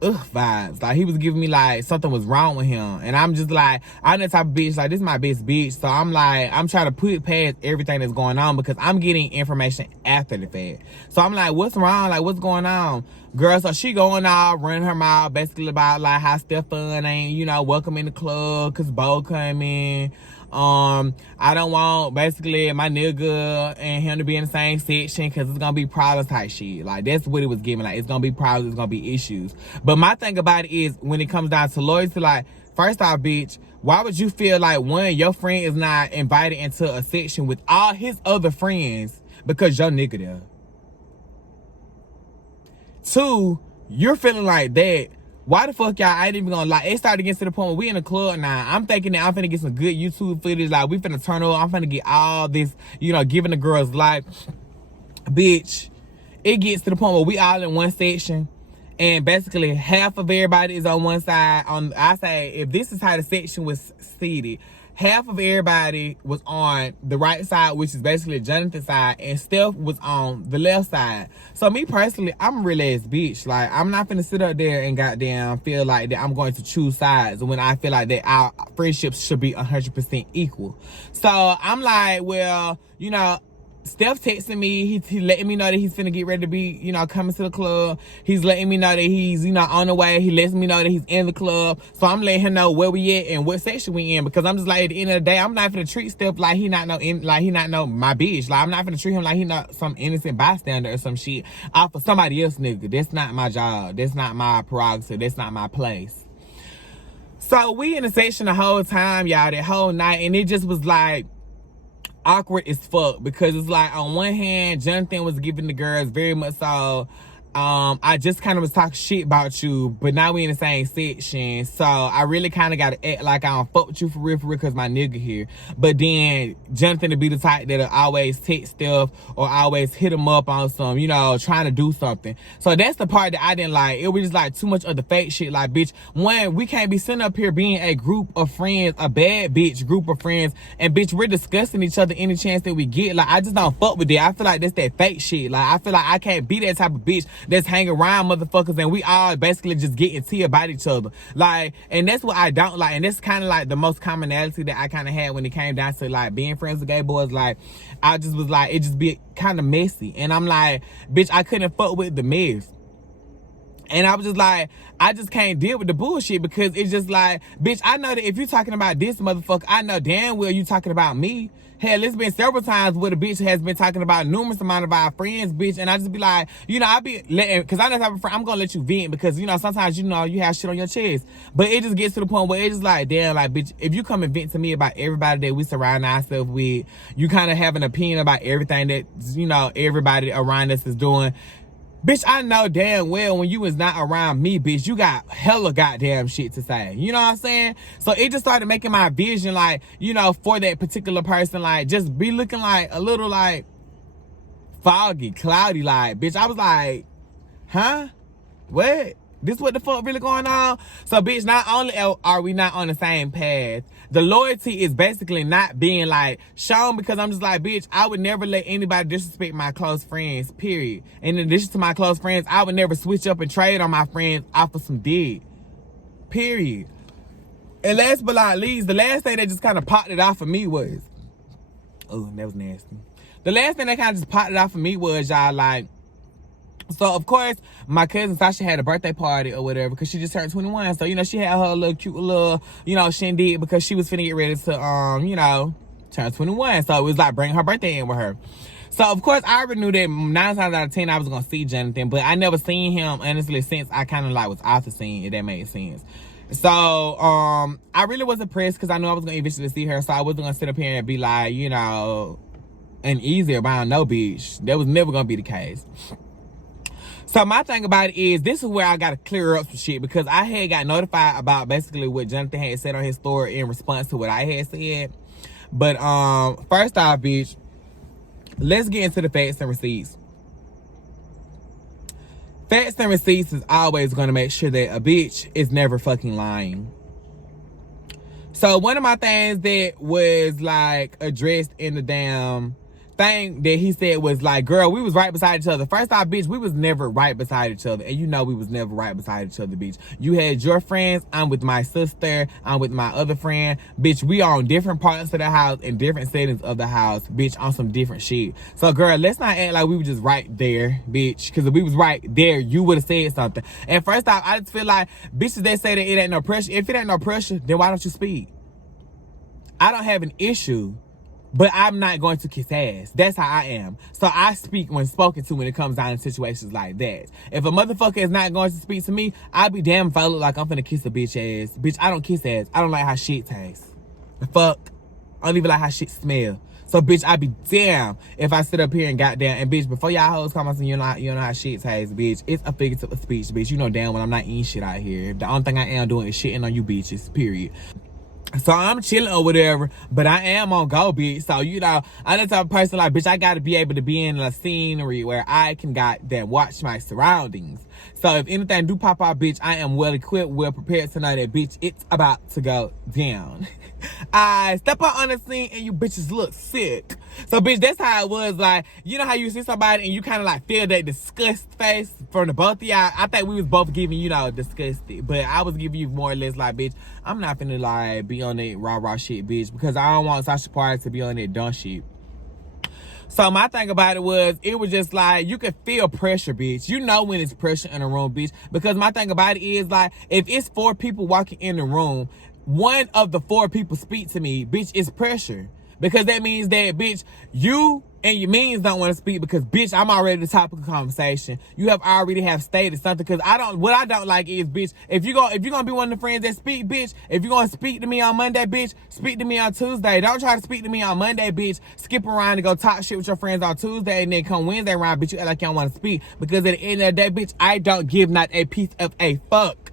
vibes. Like he was giving me like something was wrong with him. And I'm just like, I'm the type of bitch, like this is my best bitch. So I'm like, I'm trying to put past everything that's going on because I'm getting information after the fact. So I'm like, what's wrong? Like what's going on? Girl, so she going out, running her mouth basically about like how Stefan ain't, you know, welcome in the club cause Bo come in. I don't want basically my nigga and him to be in the same section because it's gonna be problems type shit. Like that's what it was giving. Like it's gonna be problems, it's gonna be issues. But my thing about it is when it comes down to loyalty, like first off, bitch, why would you feel like one, your friend is not invited into a section with all his other friends because your nigga there? Two, you're feeling like that. Why the fuck y'all ain't even gonna lie? It started getting to the point where we in the club now. I'm thinking that I'm finna get some good YouTube footage. Like we finna turn over. I'm finna get all this, you know, giving the girls life. Bitch, it gets to the point where we all in one section. And basically half of everybody is on one side. I say if this is how the section was seated, half of everybody was on the right side, which is basically Jonathan's side, and Steph was on the left side. So me personally, I'm a real ass bitch. Like, I'm not finna sit up there and goddamn feel like that I'm going to choose sides when I feel like that our friendships should be 100% equal. So I'm like, well, you know, Steph texting me, he letting me know that he's finna get ready to be, you know, coming to the club. He's letting me know that he's, you know, on the way. He lets me know that he's in the club. So I'm letting him know where we at and what section we in, because I'm just like, at the end of the day, I'm not finna treat Steph like he not know my bitch. Like, I'm not finna treat him like he not some innocent bystander or some shit off of somebody else nigga. That's not my job. That's not my prerogative. That's not my place. So we in the section the whole time, y'all, that whole night, and it just was like awkward as fuck, because it's like, on one hand, Jonathan was giving the girls very much so, I just kind of was talking shit about you, but now we in the same section, so I really kind of got to act like I don't fuck with you for real, because my nigga here. But then Jonathan to be the type that'll always text stuff or always hit him up on some, you know, trying to do something. So that's the part that I didn't like. It was just like too much of the fake shit. Like, bitch, one, we can't be sitting up here being a group of friends, a bad bitch group of friends, and bitch, we're discussing each other any chance that we get. Like, I just don't fuck with that. I feel like that's that fake shit. Like, I feel like I can't be that type of bitch that's hanging around motherfuckers and we all basically just getting tea about each other. Like, and that's what I don't like. And that's kind of like the most commonality that I kind of had when it came down to like being friends with gay boys. Like, I just was like, it just be kind of messy. And I'm like, bitch, I couldn't fuck with the mess. And I was just like, I just can't deal with the bullshit, because it's just like, bitch, I know that if you're talking about this motherfucker, I know damn well you talking about me. Hell, it's been several times where the bitch has been talking about numerous amount of our friends, bitch. And I just be like, you know, I be letting, because I know type of friend, I'm going to let you vent, because, you know, sometimes, you know, you have shit on your chest. But it just gets to the point where it's just like, damn, like, bitch, if you come and vent to me about everybody that we surround ourselves with, you kind of have an opinion about everything that, you know, everybody around us is doing. Bitch, I know damn well when you was not around me, bitch, you got hella goddamn shit to say. You know what I'm saying? So it just started making my vision, like, you know, for that particular person, like, just be looking like a little, like, foggy, cloudy, like, bitch. I was like, huh? What? This what the fuck really going on? So, bitch, not only are we not on the same path, the loyalty is basically not being, like, shown, because I'm just like, bitch, I would never let anybody disrespect my close friends, period. And in addition to my close friends, I would never switch up and trade on my friends off of some dick, period. And last but not least, the last thing that just kind of popped it off for me was, oh, that was nasty. The last thing that kind of just popped it off for me was, y'all, like, so, of course, my cousin Sasha had a birthday party or whatever, because she just turned 21. So, you know, she had her little cute little, you know, shindig, because she was finna get ready to, you know, turn 21. So, it was like bringing her birthday in with her. So, of course, I already knew that 9 times out of 10 I was going to see Jonathan, but I never seen him, honestly, since I kind of, like, was off the scene, if that made sense. So, I really wasn't pressed, because I knew I was going to eventually see her, so I wasn't going to sit up here and be like, you know, uneasy about no bitch. That was never going to be the case. So my thing about it is, this is where I got to clear up some shit, because I had got notified about basically what Jonathan had said on his story in response to what I had said. But first off, bitch, let's get into the facts and receipts. Facts and receipts is always going to make sure that a bitch is never fucking lying. So one of my things that was like addressed in the damn thing that he said was like, girl, we was right beside each other. First off, bitch, we was never right beside each other. And you know we was never right beside each other, bitch. You had your friends. I'm with my sister. I'm with my other friend. Bitch, we are on different parts of the house and different settings of the house, bitch, on some different shit. So, girl, let's not act like we were just right there, bitch. Because if we was right there, you would have said something. And first off, I just feel like bitches that say that it ain't no pressure. If it ain't no pressure, then why don't you speak? I don't have an issue, but I'm not going to kiss ass. That's how I am. So I speak when spoken to when it comes down to situations like that. If a motherfucker is not going to speak to me, I'll be damned if I look like I'm finna kiss a bitch ass. Bitch, I don't kiss ass. I don't like how shit tastes. The fuck? I don't even like how shit smell. So, bitch, I be damn if I sit up here and goddamn, and bitch, before y'all hoes come on and you know how shit tastes, bitch, it's a figurative of speech, bitch. You know damn well I'm not eating shit out here. The only thing I am doing is shitting on you bitches, period. So I'm chilling or whatever, but I am on go, bitch. So, you know, I'm the type of person like, bitch, I gotta be able to be in a scenery where I can goddamn watch my surroundings. So if anything do pop out, bitch, I am well equipped, well prepared to know that, bitch, it's about to go down. I step out on the scene and you bitches look sick. So, bitch, that's how it was. Like, you know how you see somebody and you kind of like feel that disgust face from the both of y'all? I think we was both giving, you know, disgusted. But I was giving you more or less like, bitch, I'm not finna like be on that rah-rah shit, bitch. Because I don't want Sasha Party to be on that dumb shit. So my thing about it was just like, you could feel pressure, bitch. You know when it's pressure in a room, bitch. Because my thing about it is like, if it's 4 people walking in the room, one of the 4 people speak to me, bitch, it's pressure. Because that means that, bitch, you and your means don't want to speak because, bitch, I'm already the topic of conversation. You already have stated something. Because what I don't like is, bitch, if you're gonna be one of the friends that speak, bitch, if you're gonna speak to me on Monday, bitch, speak to me on Tuesday. Don't try to speak to me on Monday, bitch. Skip around and go talk shit with your friends on Tuesday and then come Wednesday around, bitch, you act like you don't want to speak. Because at the end of the day, bitch, I don't give not a piece of a fuck.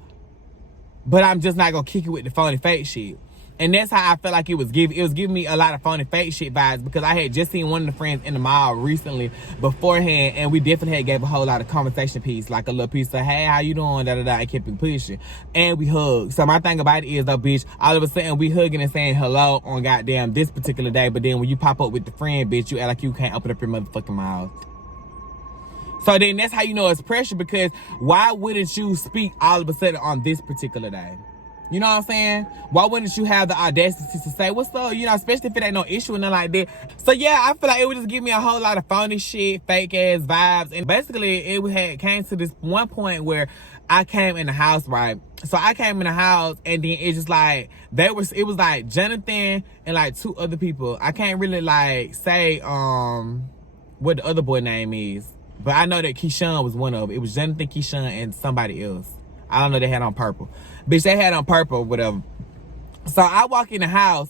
But I'm just not gonna kick it with the phony fake shit. And that's how I felt like it was giving me a lot of phony fake shit vibes, because I had just seen one of the friends in the mall recently beforehand, and we definitely had gave a whole lot of conversation piece, like a little piece of, hey, how you doing, da-da-da, I kept it pushing. And we hugged. So my thing about it is, though, bitch, all of a sudden we hugging and saying hello on goddamn this particular day, but then when you pop up with the friend, bitch, you act like you can't open up your motherfucking mouth. So then that's how you know it's pressure, because why wouldn't you speak all of a sudden on this particular day? You know what I'm saying? Why wouldn't you have the audacity to say, what's up? You know, especially if it ain't no issue or nothing like that. So yeah, I feel like it would just give me a whole lot of phony shit, fake ass vibes. And basically it came to this one point where I came in the house, right? So I came in the house and then it's just like, it was like Jonathan and like 2 other people. I can't really like say what the other boy name is. But I know that Keyshawn was one of them. It was Jonathan, Keyshawn, and somebody else. I don't know, they had on purple. Bitch, they had on purple or whatever. So I walk in the house.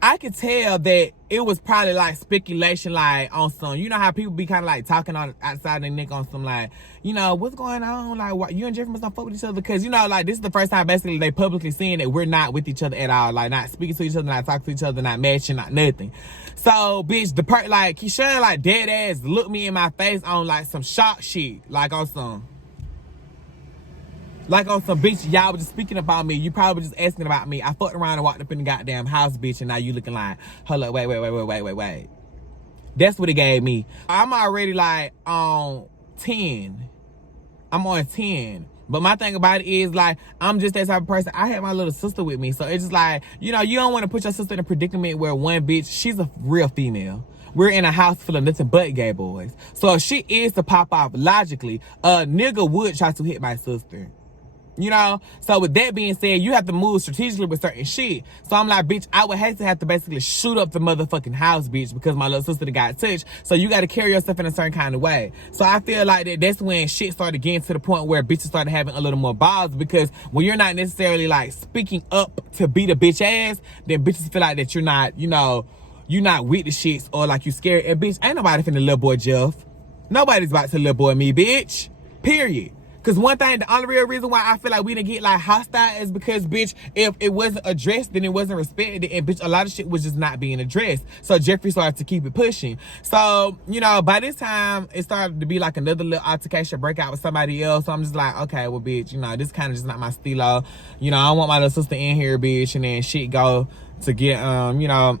I could tell that it was probably like speculation, like on some, you know how people be kind of like talking on outside their neck on some like, you know, what's going on? Like, what, you and Jeffrey must not fuck with each other? Because, you know, like this is the first time basically they publicly seeing that we're not with each other at all. Like not speaking to each other, not talking to each other, not matching, not nothing. So, bitch, the part like Keyshawn like dead ass looked me in my face on like some shock shit, like on some bitch, y'all was just speaking about me. You probably just asking about me. I fucked around and walked up in the goddamn house, bitch, and now you looking like, hold up, wait. That's what it gave me. I'm already like on 10. I'm on 10. But my thing about it is like, I'm just that type of person. I had my little sister with me. So it's just like, you know, you don't want to put your sister in a predicament where one bitch, she's a real female. We're in a house full of nothing but gay boys. So if she is to pop off logically, a nigga would try to hit my sister. You know? So with that being said, you have to move strategically with certain shit. So I'm like, bitch, I would hate to have to basically shoot up the motherfucking house, bitch, because my little sister got touched. So you got to carry yourself in a certain kind of way. So I feel like that's when shit started getting to the point where bitches started having a little more balls, because when you're not necessarily like speaking up to beat a bitch ass, then bitches feel like that you're not, you know, you're not with the shits, or like you scared. And bitch, ain't nobody finna little boy Jeff. Nobody's about to little boy me, bitch. Period. Because one thing, the only real reason why I feel like we didn't get like hostile is because, bitch, if it wasn't addressed, then it wasn't respected. And bitch, a lot of shit was just not being addressed. So Jeffrey started to keep it pushing. So, you know, by this time, it started to be like another little altercation breakout with somebody else. So I'm just like, okay, well, bitch, you know, this kind of just not my stilo. You know, I don't want my little sister in here, bitch. And then shit go to get, you know,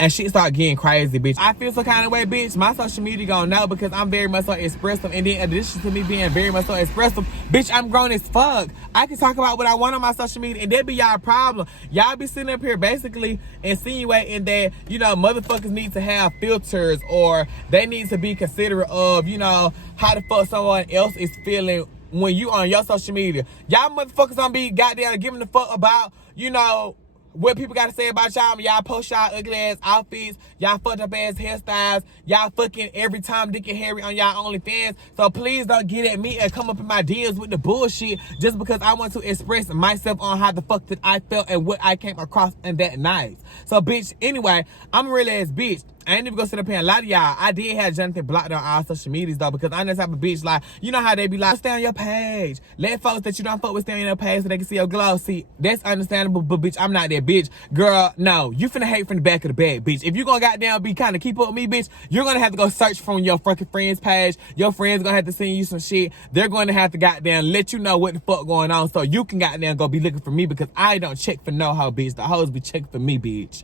and shit start getting crazy, bitch. I feel some kind of way, bitch. My social media gonna know, because I'm very much so expressive. And then in addition to me being very much so expressive, bitch, I'm grown as fuck. I can talk about what I want on my social media, and that be y'all problem. Y'all be sitting up here basically insinuating that, you know, motherfuckers need to have filters, or they need to be considerate of, you know, how the fuck someone else is feeling when you on your social media. Y'all motherfuckers don't be goddamn giving a fuck about, you know, what people got to say about y'all. Y'all post y'all ugly ass outfits, y'all fucked up ass hairstyles, y'all fucking every time Dick and Harry on y'all OnlyFans. So please don't get at me and come up in my DMs with the bullshit just because I want to express myself on how the fuck that I felt and what I came across in that night. So bitch, anyway, I'm a real ass bitch. I ain't even gonna sit up here and lie to y'all. I did have Jonathan blocked on all social medias though, because I'm the type of bitch, like, you know how they be like, stay on your page. Let folks that you don't fuck with stay on your page so they can see your glow. See, that's understandable, but bitch, I'm not that bitch. Girl, no, you finna hate from the back of the bag, bitch. If you gonna goddamn be kind of keep up with me, bitch, you're gonna have to go search from your fucking friends page. Your friends gonna have to send you some shit. They're gonna have to goddamn let you know what the fuck going on so you can goddamn go be looking for me, because I don't check for no hoe, bitch. The hoes be checking for me, bitch.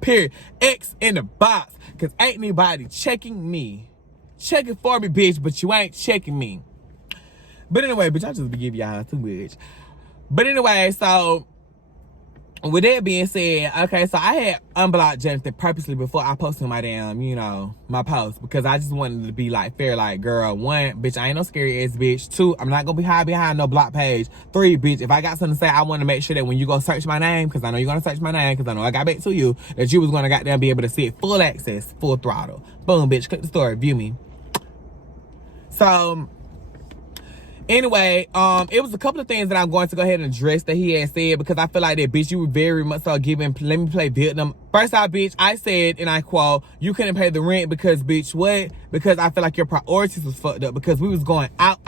Period. X in the box. Cause ain't anybody checking me. Checking for me, bitch, but you ain't checking me. But anyway, bitch, I just be giving y'all too much. But anyway, so with that being said, okay, so I had unblocked Jonathan purposely before I posted my damn, you know, my post, because I just wanted to be like fair, like, girl, 1, bitch, I ain't no scary ass bitch. 2, I'm not gonna be hiding behind no block page. 3, bitch, if I got something to say, I want to make sure that when you go search my name, because I know you're gonna search my name, because I know I got back to you, that you was gonna goddamn be able to see it full access, full throttle. Boom, bitch, click the story, view me. So anyway, it was a couple of things that I'm going to go ahead and address that he had said, because I feel like that, bitch, you were very much so giving, let me play victim. First off, bitch, I said, and I quote, you couldn't pay the rent because, bitch, what? Because I feel like your priorities was fucked up, because we was going out.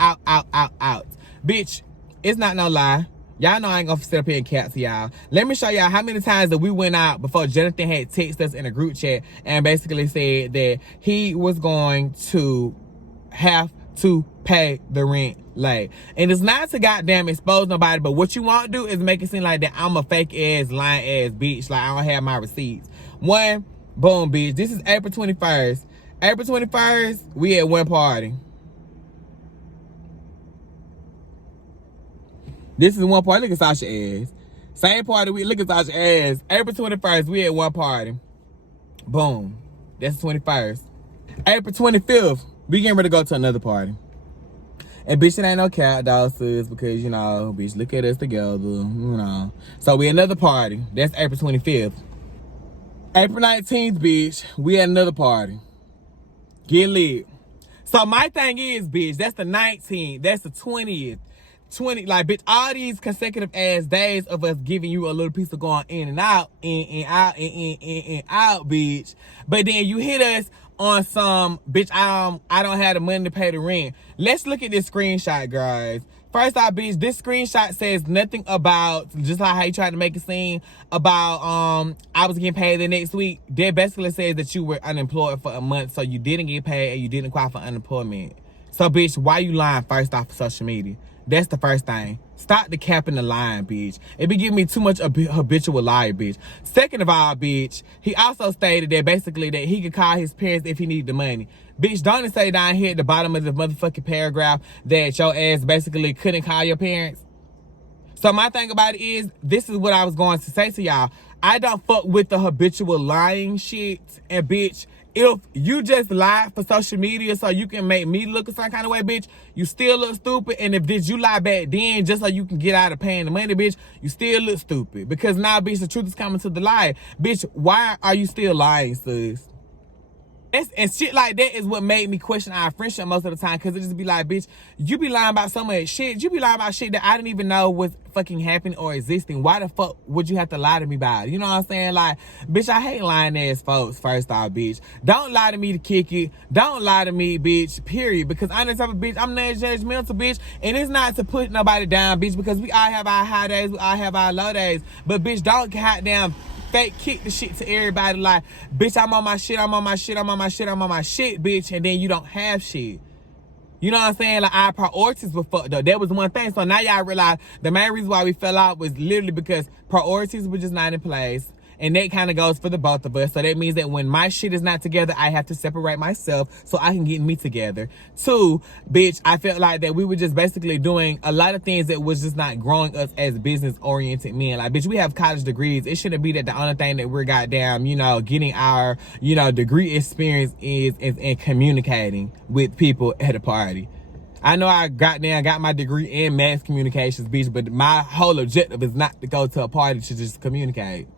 Bitch, it's not no lie. Y'all know I ain't gonna sit up here and cap to y'all. Let me show y'all how many times that we went out before Jonathan had texted us in a group chat and basically said that he was going to have to pay the rent late. And it's not to goddamn expose nobody, but what you want to do is make it seem like that I'm a fake ass, lying ass bitch, like I don't have my receipts. 1, boom, bitch. This is April 21st. April 21st, we at one party. This is one party. Look at Sasha ass. Same party, we look at Sasha ass. April 21st, we at one party. Boom. That's the 21st. April 25th, we getting ready to go to another party. And bitch, it ain't no cat dog, sis, because, you know, bitch, look at us together, you know. So we at another party. That's April 25th. April 19th, bitch, we at another party. Get lit. So my thing is, bitch, that's the 19th. That's the 20th. 20, like, bitch, all these consecutive ass days of us giving you a little piece of going in and out, in and out, bitch. But then you hit us on some, bitch, I don't have the money to pay the rent. Let's look at this screenshot, guys. First off, bitch, this screenshot says nothing about, just like how you tried to make it seem, about I was getting paid the next week. That basically says that you were unemployed for a month, so you didn't get paid and you didn't qualify for unemployment. So, bitch, why you lying first off of social media? That's the first thing. Stop the capping the line, bitch. It be giving me too much habitual liar, bitch. Second of all, bitch, he also stated that basically that he could call his parents if he needed the money. Bitch, don't it say down here at the bottom of the motherfucking paragraph that your ass basically couldn't call your parents? So my thing about it is, this is what I was going to say to y'all. I don't fuck with the habitual lying shit. And bitch, if you just lie for social media so you can make me look a certain kind of way, bitch, you still look stupid. And if did you lie back then just so you can get out of paying the money, bitch, you still look stupid. Because now, bitch, the truth is coming to the light. Bitch, why are you still lying, sis? And shit like that is what made me question our friendship most of the time, because it just be like, bitch, you be lying about so much shit. You be lying about shit that I didn't even know was fucking happening or existing. Why the fuck would you have to lie to me about it? You know what I'm saying? Like, bitch, I hate lying ass folks, first off, bitch. Don't lie to me to kick it. Don't lie to me, bitch, period. Because I'm the type of bitch, I'm not judgmental, bitch. And it's not to put nobody down, bitch, because we all have our high days, we all have our low days. But, bitch, don't goddamn fake kick the shit to everybody like, bitch, I'm on my shit, bitch, and then you don't have shit. You know what I'm saying? Like, our priorities were fucked up. That was one thing. So now y'all realize the main reason why we fell out was literally because priorities were just not in place. And that kind of goes for the both of us. So that means that when my shit is not together, I have to separate myself so I can get me together. 2, bitch, I felt like that we were just basically doing a lot of things that was just not growing us as business-oriented men. Like, bitch, we have college degrees. It shouldn't be that the only thing that we're goddamn, you know, getting our, you know, degree experience is in communicating with people at a party. I know I got my degree in mass communications, bitch, but my whole objective is not to go to a party to just communicate.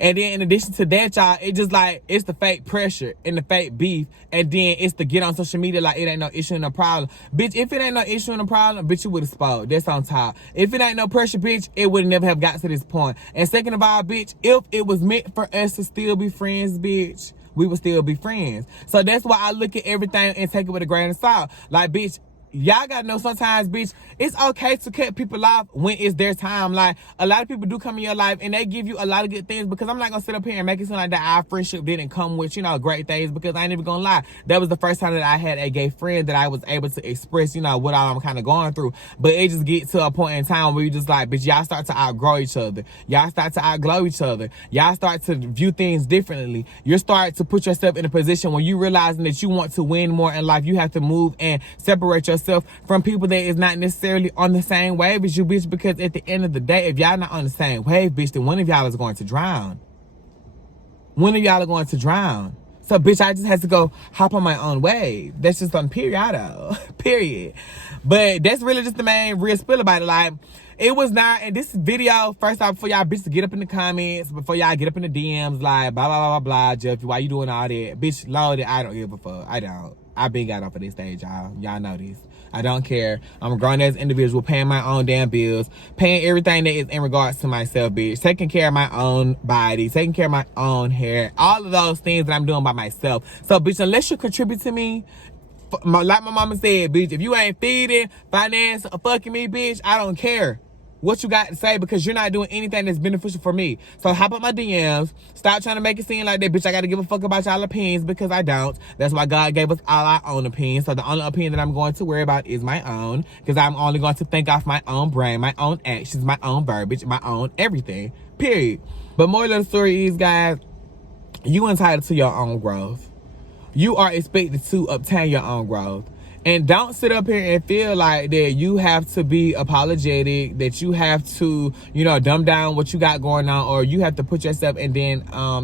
And then in addition to that, y'all, it just like, it's the fake pressure and the fake beef. And then it's to get on social media like it ain't no issue and no problem. Bitch, if it ain't no issue and no problem, bitch, you would have spoke. That's on top. If it ain't no pressure, bitch, it would never have got to this point. And second of all, bitch, if it was meant for us to still be friends, bitch, we would still be friends. So that's why I look at everything and take it with a grain of salt. Like, bitch, y'all gotta know sometimes, bitch, it's okay to cut people off when it's their time. Like, a lot of people do come in your life and they give you a lot of good things, because I'm not gonna sit up here and make it seem like that our friendship didn't come with, you know, great things, because I ain't even gonna lie. That was the first time that I had a gay friend that I was able to express, you know, what I'm kind of going through. But it just gets to a point in time where you just like, bitch, y'all start to outgrow each other. Y'all start to outglow each other. Y'all start to view things differently. You start to put yourself in a position when you realizing that you want to win more in life. You have to move and separate yourself from people that is not necessarily on the same wave as you, bitch, because at the end of the day, if y'all not on the same wave, bitch, then one of y'all is going to drown. One of y'all are going to drown. So, bitch, I just had to go hop on my own wave. That's just on period. Period. But that's really just the main real spill about it. Like, it was not, and this video, first off, before y'all bitch to get up in the comments, before y'all get up in the DMs, like, blah, blah, blah, blah, blah, Jeffy, why you doing all that? Bitch, loaded, I don't give a fuck. I don't. I been got off of this stage, y'all. Y'all know this. I don't care. I'm a grown-ass individual paying my own damn bills, paying everything that is in regards to myself, bitch. Taking care of my own body, taking care of my own hair, all of those things that I'm doing by myself. So, bitch, unless you contribute to me, like my mama said, bitch, if you ain't feeding, financing, or fucking me, bitch, I don't care what you got to say, because you're not doing anything that's beneficial for me. So hop up my DMs. Stop trying to make it seem like that, bitch, I got to give a fuck about y'all opinions, because I don't. That's why God gave us all our own opinions. So the only opinion that I'm going to worry about is my own, because I'm only going to think off my own brain, my own actions, my own verbiage, my own everything, period. But moral of the story is, guys, you entitled to your own growth. You are expected to obtain your own growth. And don't sit up here and feel like that you have to be apologetic, that you have to, you know, dumb down what you got going on, or you have to put yourself and then,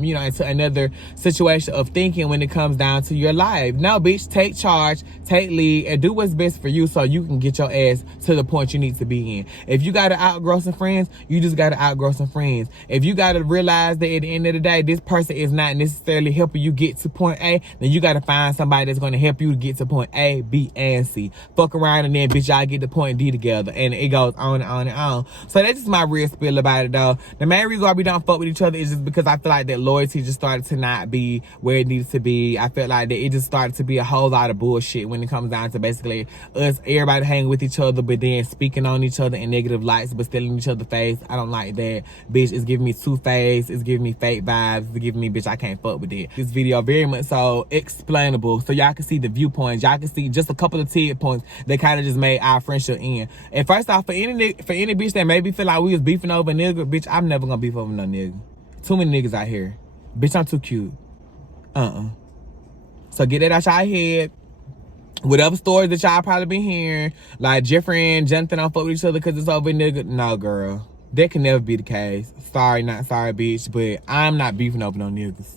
you know, into another situation of thinking when it comes down to your life. No, bitch, take charge, take lead, and do what's best for you so you can get your ass to the point you need to be in. If you got to outgrow some friends, you just got to outgrow some friends. If you got to realize that at the end of the day, this person is not necessarily helping you get to point A, then you got to find somebody that's going to help you to get to point A, B, and C. Fuck around and then, bitch, y'all get to point D together, and it goes on and on and on. So that's just my real spiel about it, though. The main reason why we don't fuck with each other is just because I feel like that loyalty just started to not be where it needs to be. I felt like that it just started to be a whole lot of bullshit when it comes down to basically us, everybody hanging with each other, but then speaking on each other in negative lights, but still in each other's face. I don't like that. Bitch, it's giving me two-faced. It's giving me fake vibes. It's giving me, bitch, I can't fuck with it. This video very much so explainable, so y'all can see the viewpoints. Y'all can see just a couple of points that kind of just made our friendship end. And first off, for any bitch that maybe feel like we was beefing over a nigga, bitch, I'm never gonna beef over no nigga. Too many niggas out here. Bitch, I'm too cute. So get that out y'all head. Whatever stories that y'all probably been hearing, like Jeffrey and Jonathan don't fuck with each other because it's over a nigga. No, girl. That can never be the case. Sorry, not sorry, bitch, but I'm not beefing over no niggas.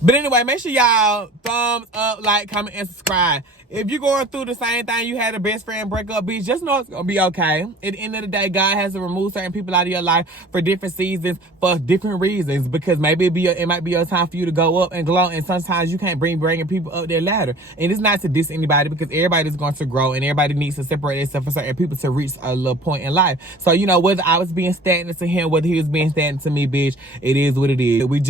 But anyway, make sure y'all thumbs up, like, comment, and subscribe. If you're going through the same thing, you had a best friend breakup, bitch, just know it's going to be okay. At the end of the day, God has to remove certain people out of your life for different seasons, for different reasons, because maybe it might be your time for you to go up and glow, and sometimes you can't bringing people up their ladder. And it's not to diss anybody, because everybody's going to grow, and everybody needs to separate themselves from certain people to reach a little point in life. So, you know, whether I was being stagnant to him, whether he was being stagnant to me, bitch, it is what it is. We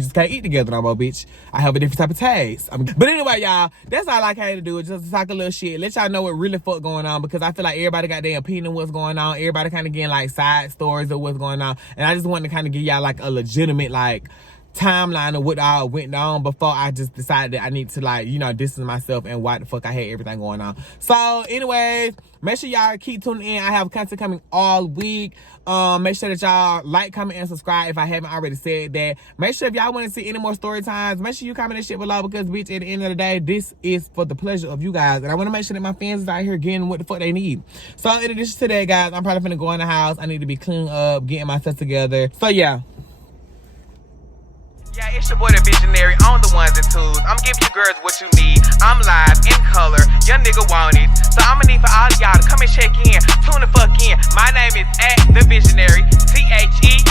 just can't eat together no more, bitch. I have a different type of taste. But anyway, y'all, that's all I came to do, is just to talk a little shit. Let y'all know what really fuck going on, because I feel like everybody got their opinion of what's going on. Everybody kind of getting, like, side stories of what's going on. And I just wanted to kind of give y'all, like, a legitimate, like, timeline of what all went on before I just decided that I need to, like, you know, distance myself and why the fuck I had everything going on. So, anyways, make sure y'all keep tuning in. I have content coming all week. Make sure that y'all like, comment, and subscribe if I haven't already said that. Make sure if y'all want to see any more story times, make sure you comment that shit below, because, bitch, at the end of the day, this is for the pleasure of you guys. And I want to make sure that my fans is out here getting what the fuck they need. So, in addition to that, guys, I'm probably finna go in the house. I need to be cleaning up, getting myself together. So, yeah. Yeah, it's your boy the Visionary on the ones and twos. I'm giving you girls what you need. I'm live in color, young nigga want it. So I'ma need for all of y'all to come and check in. Tune the fuck in. My name is @the Visionary, TheViz.